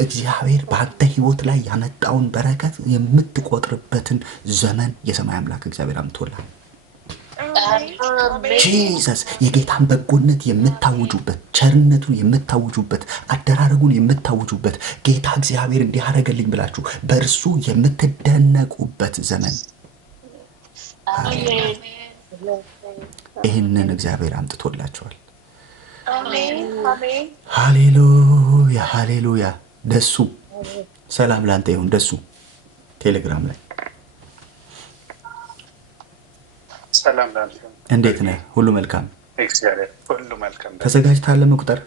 እግዚአብሔር በአንተ ህይወት ላይ ያመጣውን በረከት የምትቆጥርበትን ዘመን የሰማይ አምላክ እግዚአብሔር አምጥቶልሃል። ጂሰስ የጌታን በጎነት የምታውጁበት፣ ቸርነቱን የምታውጁበት፣ አደራረጉን የምታውጁበት፣ ጌታ እግዚአብሔር እንዲህ አደረገልኝ ብላችሁ በእርሱ የምትደነቁበት ዘመን ይህንን እግዚአብሔር አምጥቶላችኋል። አሜን አሜን ሃሌሉያ ሃሌሉያ። ደሱ ሰላም ላንተ ይሁን። ደሱ ቴሌግራም ላይ ሰላም ላንተ። እንዴት ነህ? ሁሉ መልካም? እግዚአብሔር ሁሉ መልካም። ተዘጋጅተሃል ለመቁጠር?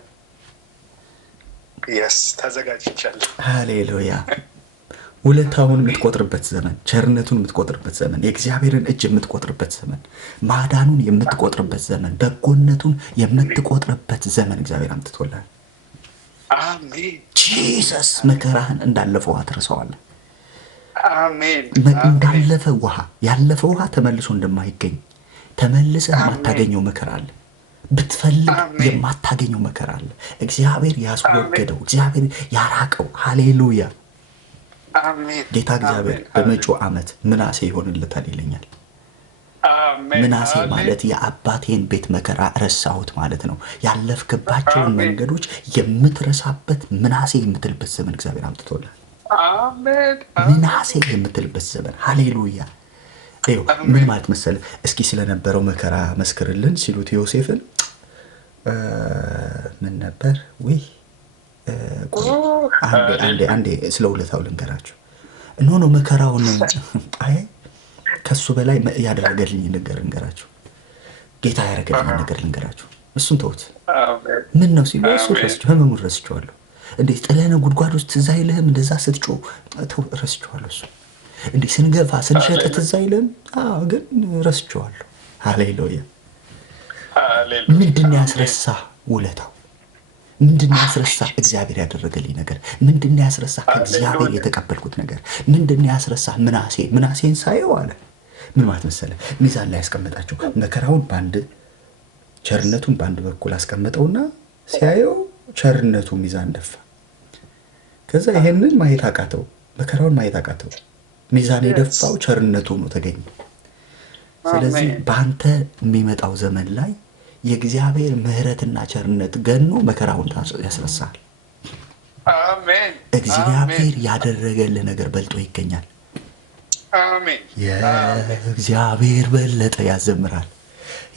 የስ ተዘጋጅቻለሁ። ሃሌሉያ። ውለታውን የምትቆጥርበት ዘመን፣ ቸርነቱን የምትቆጥርበት ዘመን፣ የእግዚአብሔርን እጅ የምትቆጥርበት ዘመን፣ ማዳኑን የምትቆጥርበት ዘመን፣ በጎነቱን የምትቆጥርበት ዘመን እግዚአብሔር አምጥቶልሃል። አሜን ጂሰስ መከራህን እንዳለፈ ውሃ ትረሳዋለህ። አሜን። እንዳለፈ ውሃ፣ ያለፈ ውሃ ተመልሶ እንደማይገኝ ተመልሰህ የማታገኘው መከራ አለ። ብትፈልግ የማታገኘው መከራ አለ። እግዚአብሔር ያስወገደው፣ እግዚአብሔር ያራቀው። ሃሌሉያ። ጌታ እግዚአብሔር በመጪው ዓመት ምናሴ ይሆንለታል ይለኛል። ምናሴ ማለት የአባቴን ቤት መከራ ረሳሁት ማለት ነው። ያለፍክባቸውን መንገዶች የምትረሳበት ምናሴ የምትልበት ዘመን እግዚአብሔር አምጥቶልሃል። ምናሴ የምትልበት ዘመን። ሃሌሉያ። ምን ማለት መሰለህ? እስኪ ስለነበረው መከራ መስክርልን ሲሉት ዮሴፍን ምን ነበር? ውይ አንዴ ስለ ውለታው ልንገራችሁ። ኖ መከራውን አይ ከሱ በላይ ያደረገልኝ ነገር ልንገራችሁ። ጌታ ያደረገልኝ ነገር ልንገራችሁ። እሱን ተውት። ምን ነው ሲሉ እሱ ረስቼው፣ ህመሙን ረስቼዋለሁ። እንዴት ጥለህ ጉድጓድ ውስጥ ትዝ አይልህም? እንደዛ ስትጮህ ረስቼዋለሁ። እሱ እንዴ ስንገፋ ስንሸጥ ትዝ አይልህም? ግን ረስቼዋለሁ። ሃሌሉያ። ምንድን ያስረሳ? ውለታው። ምንድን ያስረሳ? እግዚአብሔር ያደረገልኝ ነገር። ምንድን ያስረሳ? ከእግዚአብሔር የተቀበልኩት ነገር። ምንድን ያስረሳ? ምናሴን ሳየው አለ። ምን ማለት መሰለህ? ሚዛን ላይ ያስቀመጣቸው መከራውን በአንድ ቸርነቱን በአንድ በኩል አስቀመጠውና ሲያየው ቸርነቱ ሚዛን ደፋ። ከዛ ይሄንን ማየት አቃተው፣ መከራውን ማየት አቃተው። ሚዛን የደፋው ቸርነቱ ነው ተገኘ። ስለዚህ በአንተ የሚመጣው ዘመን ላይ የእግዚአብሔር ምሕረትና ቸርነት ገኖ መከራውን ያስረሳል። እግዚአብሔር ያደረገልህ ነገር በልጦ ይገኛል። የእግዚአብሔር በለጠ ያዘምራል።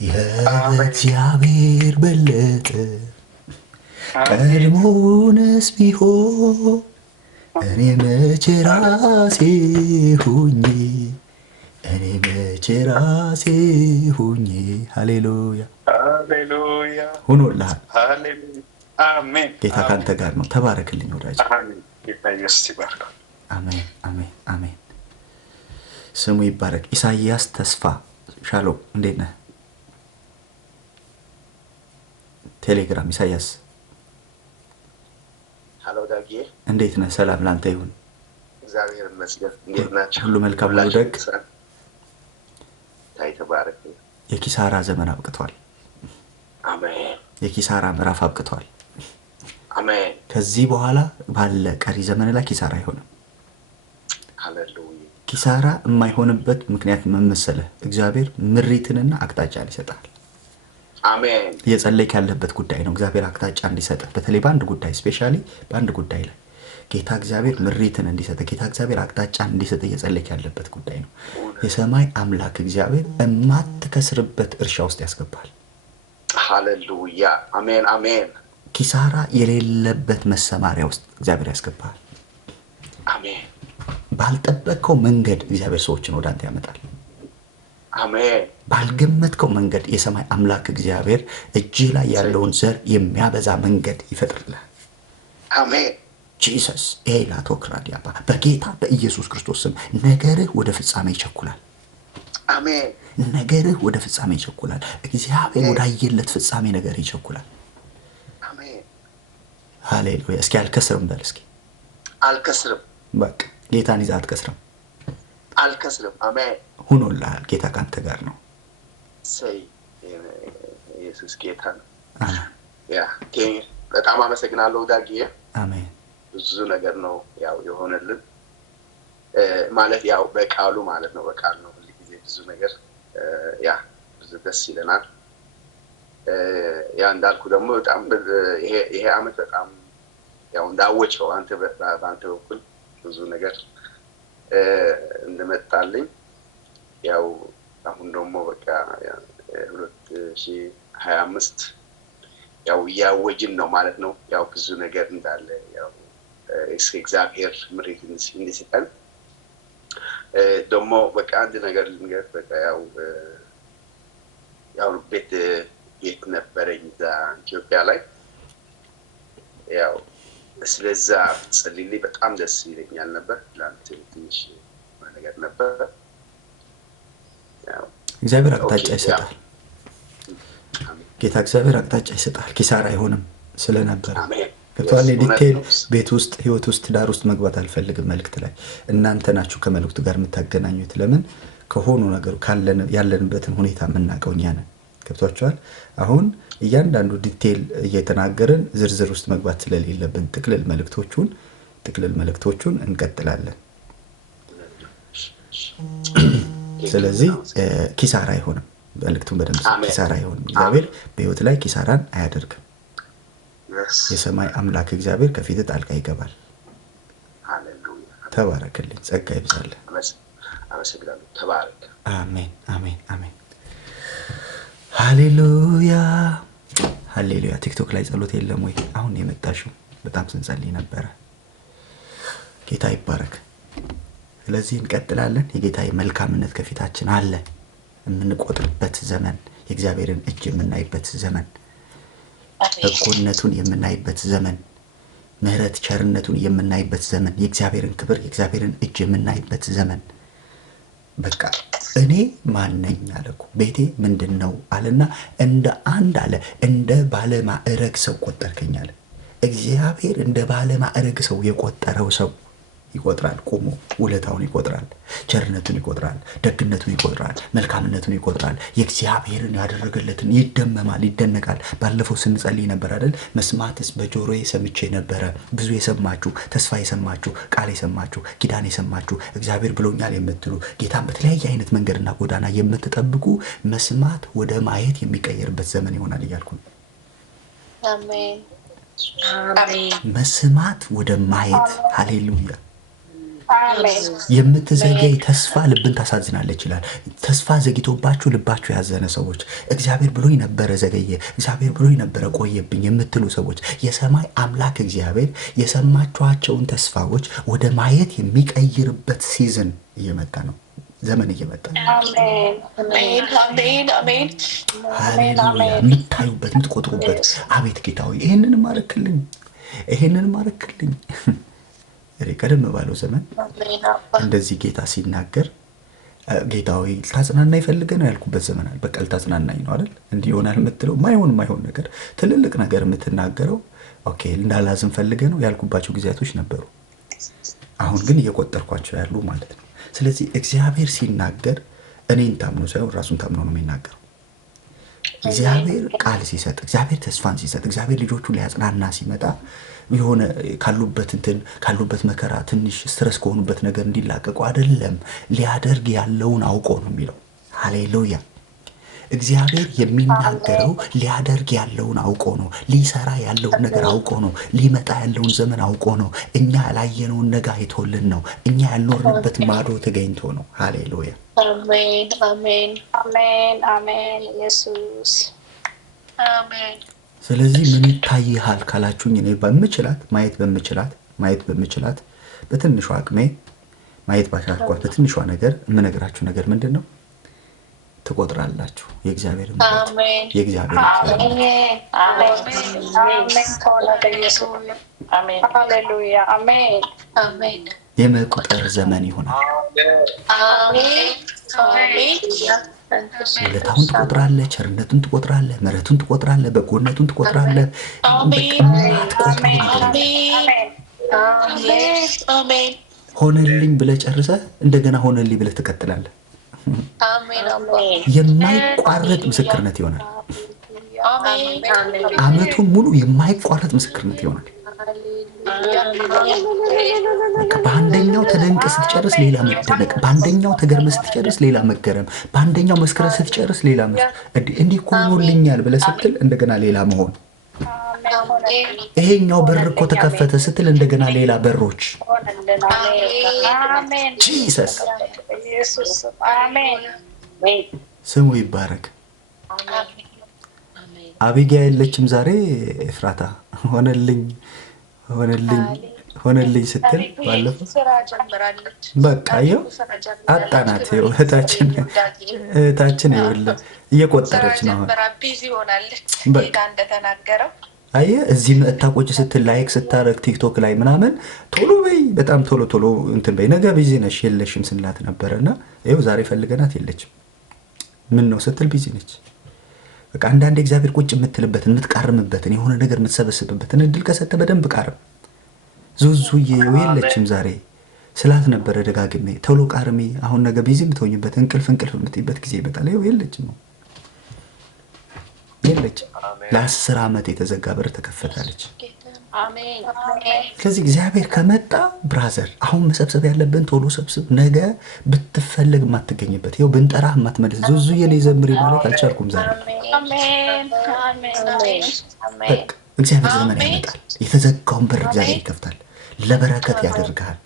የእግዚአብሔር በለጠ ቀድሞውንስ ቢሆን እኔ መቼ ራሴ ሁኜ ሃሌሉያ ሃሌሉያ ሆኖልሃል። አሜን። ጌታ ካንተ ጋር ነው። ተባረክልኝ ወዳጅ። ጌታ ኢየሱስ ይባርክ። አሜን አሜን አሜን። ስሙ ይባረክ። ኢሳይያስ ተስፋ ሻሎም፣ እንዴት ነህ? ቴሌግራም ኢሳይያስ ሀሎ ዳጊ፣ እንዴት ነህ? ሰላም ላንተ ይሁን። እግዚአብሔር ይመስገን። እንዴት ናቸው? ሁሉ መልካም፣ ሁሉ ደግ። ታይ ተባረክ። የኪሳራ ዘመን አብቅቷል። አሜን። የኪሳራ ምዕራፍ አብቅቷል። አሜን። ከዚህ በኋላ ባለ ቀሪ ዘመን ላይ ኪሳራ አይሆንም። ሃሌሉያ። ኪሳራ የማይሆንበት ምክንያት ምን መሰለህ? እግዚአብሔር ምሪትንና አቅጣጫን ይሰጣል። አሜን። እየጸለይክ ያለበት ጉዳይ ነው። እግዚአብሔር አቅጣጫ እንዲሰጥህ፣ በተለይ በአንድ ጉዳይ ስፔሻሊ በአንድ ጉዳይ ላይ ጌታ እግዚአብሔር ምሪትን እንዲሰጥህ፣ ጌታ እግዚአብሔር አቅጣጫ እንዲሰጥህ እየጸለይክ ያለበት ጉዳይ ነው። የሰማይ አምላክ እግዚአብሔር የማትከስርበት እርሻ ውስጥ ያስገባል። ሃሌሉያ። አሜን አሜን። ኪሳራ የሌለበት መሰማሪያ ውስጥ እግዚአብሔር ያስገባል። አሜን። ባልጠበቅከው መንገድ እግዚአብሔር ሰዎችን ወደ አንተ ያመጣል። አሜን። ባልገመትከው መንገድ የሰማይ አምላክ እግዚአብሔር እጅህ ላይ ያለውን ዘር የሚያበዛ መንገድ ይፈጥርልሃል። አሜን። ጂሰስ ኤላቶክራዲያባ በጌታ በኢየሱስ ክርስቶስ ስም ነገርህ ወደ ፍጻሜ ይቸኩላል። አሜን። ነገርህ ወደ ፍጻሜ ይቸኩላል። እግዚአብሔር ወዳየለት ፍጻሜ ነገር ይቸኩላል። አሜን። ሃሌሉያ። እስኪ አልከስርም በል። እስኪ አልከስርም። በቃ ጌታን ይዘህ አትከስርም። አልከስርም። አሜን። ሁኖልሃል። ጌታ ካንተ ጋር ነው። ሰይ ኢየሱስ ጌታ ነው። አሜን። ያ በጣም አመሰግናለሁ ዳጊዬ። አሜን። ብዙ ነገር ነው ያው የሆነልን ማለት ያው በቃሉ ማለት ነው። በቃል ነው ሁሉ ጊዜ ብዙ ነገር ያ ብዙ ደስ ይለናል። ያ እንዳልኩ ደግሞ በጣም ይሄ አመት በጣም ያው እንዳወጨው አንተ በአንተ በኩል ብዙ ነገር እንደመጣልኝ ያው አሁን ደግሞ በቃ 2025 ያው እያወጅን ነው ማለት ነው። ያው ብዙ ነገር እንዳለ ያው እስከ እግዚአብሔር ምሪት እንዲሰጠን ደግሞ በቃ አንድ ነገር ልንገር። በቃ ያው ቤት ነበረኝ እዛ ኢትዮጵያ ላይ ያው ስለዛ ጸልይልኝ በጣም ደስ ይለኛል ነበር። ለአንተ ትንሽ ነገር ነበር። እግዚአብሔር አቅጣጫ ይሰጣል። ጌታ እግዚአብሔር አቅጣጫ ይሰጣል። ኪሳራ አይሆንም ስለነበር ገብቷል። ዲቴል ቤት ውስጥ ህይወት ውስጥ ዳር ውስጥ መግባት አልፈልግም። መልእክት ላይ እናንተ ናችሁ ከመልእክቱ ጋር የምታገናኙት። ለምን ከሆኑ ነገር ያለንበትን ሁኔታ የምናውቀው እኛ ነን። ገብቷችኋል። አሁን እያንዳንዱ ዲቴል እየተናገርን ዝርዝር ውስጥ መግባት ስለሌለብን ጥቅልል መልእክቶቹን እንቀጥላለን። ስለዚህ ኪሳራ አይሆንም። መልእክቱን በደንብ ኪሳራ አይሆንም። እግዚአብሔር በህይወት ላይ ኪሳራን አያደርግም። የሰማይ አምላክ እግዚአብሔር ከፊት ጣልቃ ይገባል። ተባረክልኝ። ጸጋ ይብዛልህ። አሜን አሜን አሜን። ሃሌሉያ ሃሌሉያ። ቲክቶክ ላይ ጸሎት የለም ወይ? አሁን የመጣሽው በጣም ስንጸልይ ነበረ። ጌታ ይባረክ። ስለዚህ እንቀጥላለን። የጌታ መልካምነት ከፊታችን አለ። የምንቆጥርበት ዘመን፣ የእግዚአብሔርን እጅ የምናይበት ዘመን፣ በጎነቱን የምናይበት ዘመን፣ ምህረት ቸርነቱን የምናይበት ዘመን፣ የእግዚአብሔርን ክብር የእግዚአብሔርን እጅ የምናይበት ዘመን። በቃ እኔ ማነኝ አለኩ ቤቴ ምንድነው አለና እንደ አንድ አለ እንደ ባለማዕረግ ሰው ቆጠርከኝ አለ። እግዚአብሔር እንደ ባለማዕረግ ሰው የቆጠረው ሰው ይቆጥራል። ቆሞ ውለታውን ይቆጥራል፣ ቸርነቱን ይቆጥራል፣ ደግነቱን ይቆጥራል፣ መልካምነቱን ይቆጥራል። የእግዚአብሔርን ያደረገለትን ይደመማል፣ ይደነቃል። ባለፈው ስንጸልይ ነበር አይደል? መስማትስ በጆሮዬ ሰምቼ ነበረ። ብዙ የሰማችሁ ተስፋ የሰማችሁ ቃል የሰማችሁ ኪዳን የሰማችሁ እግዚአብሔር ብሎኛል የምትሉ ጌታን በተለያየ አይነት መንገድና ጎዳና የምትጠብቁ መስማት ወደ ማየት የሚቀየርበት ዘመን ይሆናል እያልኩ ነው። አሜን መስማት ወደ ማየት። ሃሌሉያ። የምትዘገይ ተስፋ ልብን ታሳዝናለች ይላል። ተስፋ ዘግይቶባችሁ ልባችሁ ያዘነ ሰዎች እግዚአብሔር ብሎኝ ነበረ ዘገየ፣ እግዚአብሔር ብሎኝ ነበረ ቆየብኝ የምትሉ ሰዎች የሰማይ አምላክ እግዚአብሔር የሰማችኋቸውን ተስፋዎች ወደ ማየት የሚቀይርበት ሲዝን እየመጣ ነው። ዘመን እየመጣ ነው። ሃሌሉያ። የምታዩበት የምትቆጥሩበት። አቤት ጌታዊ ይሄንንም አረክልኝ። ቀደም ባለው ዘመን እንደዚህ ጌታ ሲናገር ጌታዊ ልታጽናና ይፈልገ ነው ያልኩበት ዘመን አለ። በቃ ልታጽናናኝ ነው አይደል? እንዲህ ይሆናል የምትለው ማይሆን ነገር ትልልቅ ነገር የምትናገረው ኦኬ እንዳላዝን ፈልገ ነው ያልኩባቸው ጊዜያቶች ነበሩ። አሁን ግን እየቆጠርኳቸው ያሉ ማለት ነው። ስለዚህ እግዚአብሔር ሲናገር እኔን ታምኖ ሳይሆን ራሱን ታምኖ ነው የሚናገረው። እግዚአብሔር ቃል ሲሰጥ፣ እግዚአብሔር ተስፋን ሲሰጥ፣ እግዚአብሔር ልጆቹን ሊያጽናና ሲመጣ የሆነ ካሉበት መከራ ትንሽ ስትረስ ከሆኑበት ነገር እንዲላቀቁ አይደለም፣ ሊያደርግ ያለውን አውቆ ነው የሚለው። ሃሌሉያ። እግዚአብሔር የሚናገረው ሊያደርግ ያለውን አውቆ ነው። ሊሰራ ያለውን ነገር አውቆ ነው። ሊመጣ ያለውን ዘመን አውቆ ነው። እኛ ያላየነውን ነገር አይቶልን ነው። እኛ ያልኖርንበት ማዶ ተገኝቶ ነው። ሃሌሉያ። አሜን አሜን አሜን አሜን። ኢየሱስ አሜን። ስለዚህ ምን ይታይሃል ካላችሁኝ እኔ ማየት በምችላት በትንሿ አቅሜ ማየት ባሻልኳት በትንሿ ነገር የምነግራችሁ ነገር ምንድን ነው? ትቆጥራላችሁ የእግዚአብሔር የመቁጠር ዘመን ይሆናል። ውለታውን ትቆጥራለህ፣ ቸርነቱን ትቆጥራለህ፣ ምሕረቱን ትቆጥራለህ፣ በጎነቱን ትቆጥራለህ። ሆነልኝ ብለህ ጨርሰህ እንደገና ሆነልኝ ብለህ ትቀጥላለህ። የማይቋረጥ ምስክርነት ይሆናል። ዓመቱን ሙሉ የማይቋረጥ ምስክርነት ይሆናል። በአንደኛው ተደንቀ ስትጨርስ ሌላ መደነቅ፣ በአንደኛው ተገርመ ስትጨርስ ሌላ መገረም፣ በአንደኛው መስክረህ ስትጨርስ ሌላ እንዲህ እኮ ሆኖልኛል ብለህ ስትል እንደገና ሌላ መሆን፣ ይሄኛው በር እኮ ተከፈተ ስትል እንደገና ሌላ በሮች። ጂሰስ ስሙ ይባረክ። አቢጊያ የለችም ዛሬ። ኤፍራታ ሆነልኝ ስትል ባለፈው ስራ ጀምራለች። በቃ ይኸው አጣናት። ይኸው እህታችን ይኸውልህ እየቆጠረች ነው። ቢዚ ሆናለች ጌታ እንደተናገረው። አየህ እዚህ መጥታ ቁጭ ስትል ላይክ ስታረግ ቲክቶክ ላይ ምናምን ቶሎ በይ፣ በጣም ቶሎ እንትን በይ፣ ነገ ቢዚ ነሽ የለሽም ስንላት ነበረ እና ይኸው ዛሬ ፈልገናት የለችም። ምን ነው ስትል ቢዚ ነች። በቃ አንዳንዴ እግዚአብሔር ቁጭ የምትልበትን የምትቃርምበትን የሆነ ነገር የምትሰበስብበትን እድል ከሰጠ በደንብ ቃርም። ዙዙዬ የለችም ዛሬ ስላት ነበረ ደጋግሜ፣ ቶሎ ቃርሜ፣ አሁን ነገ ቢዚ የምትሆኝበት እንቅልፍ የምትይበት ጊዜ ይመጣል። ይኸው የለችም ነው የለችም። ለ10 ዓመት የተዘጋ በር ተከፈታለች። ስለዚህ እግዚአብሔር ከመጣ ብራዘር አሁን መሰብሰብ ያለብን ቶሎ ሰብስብ። ነገ ብትፈልግ የማትገኝበት ይኸው ብንጠራህ የማትመልስ ዙዙዬ ነይ ዘምሪ ማለት አልቻልኩም ዛሬ። እግዚአብሔር ዘመን ያመጣል። የተዘጋውን በር እግዚአብሔር ይከፍታል። ለበረከት ያደርግሃል።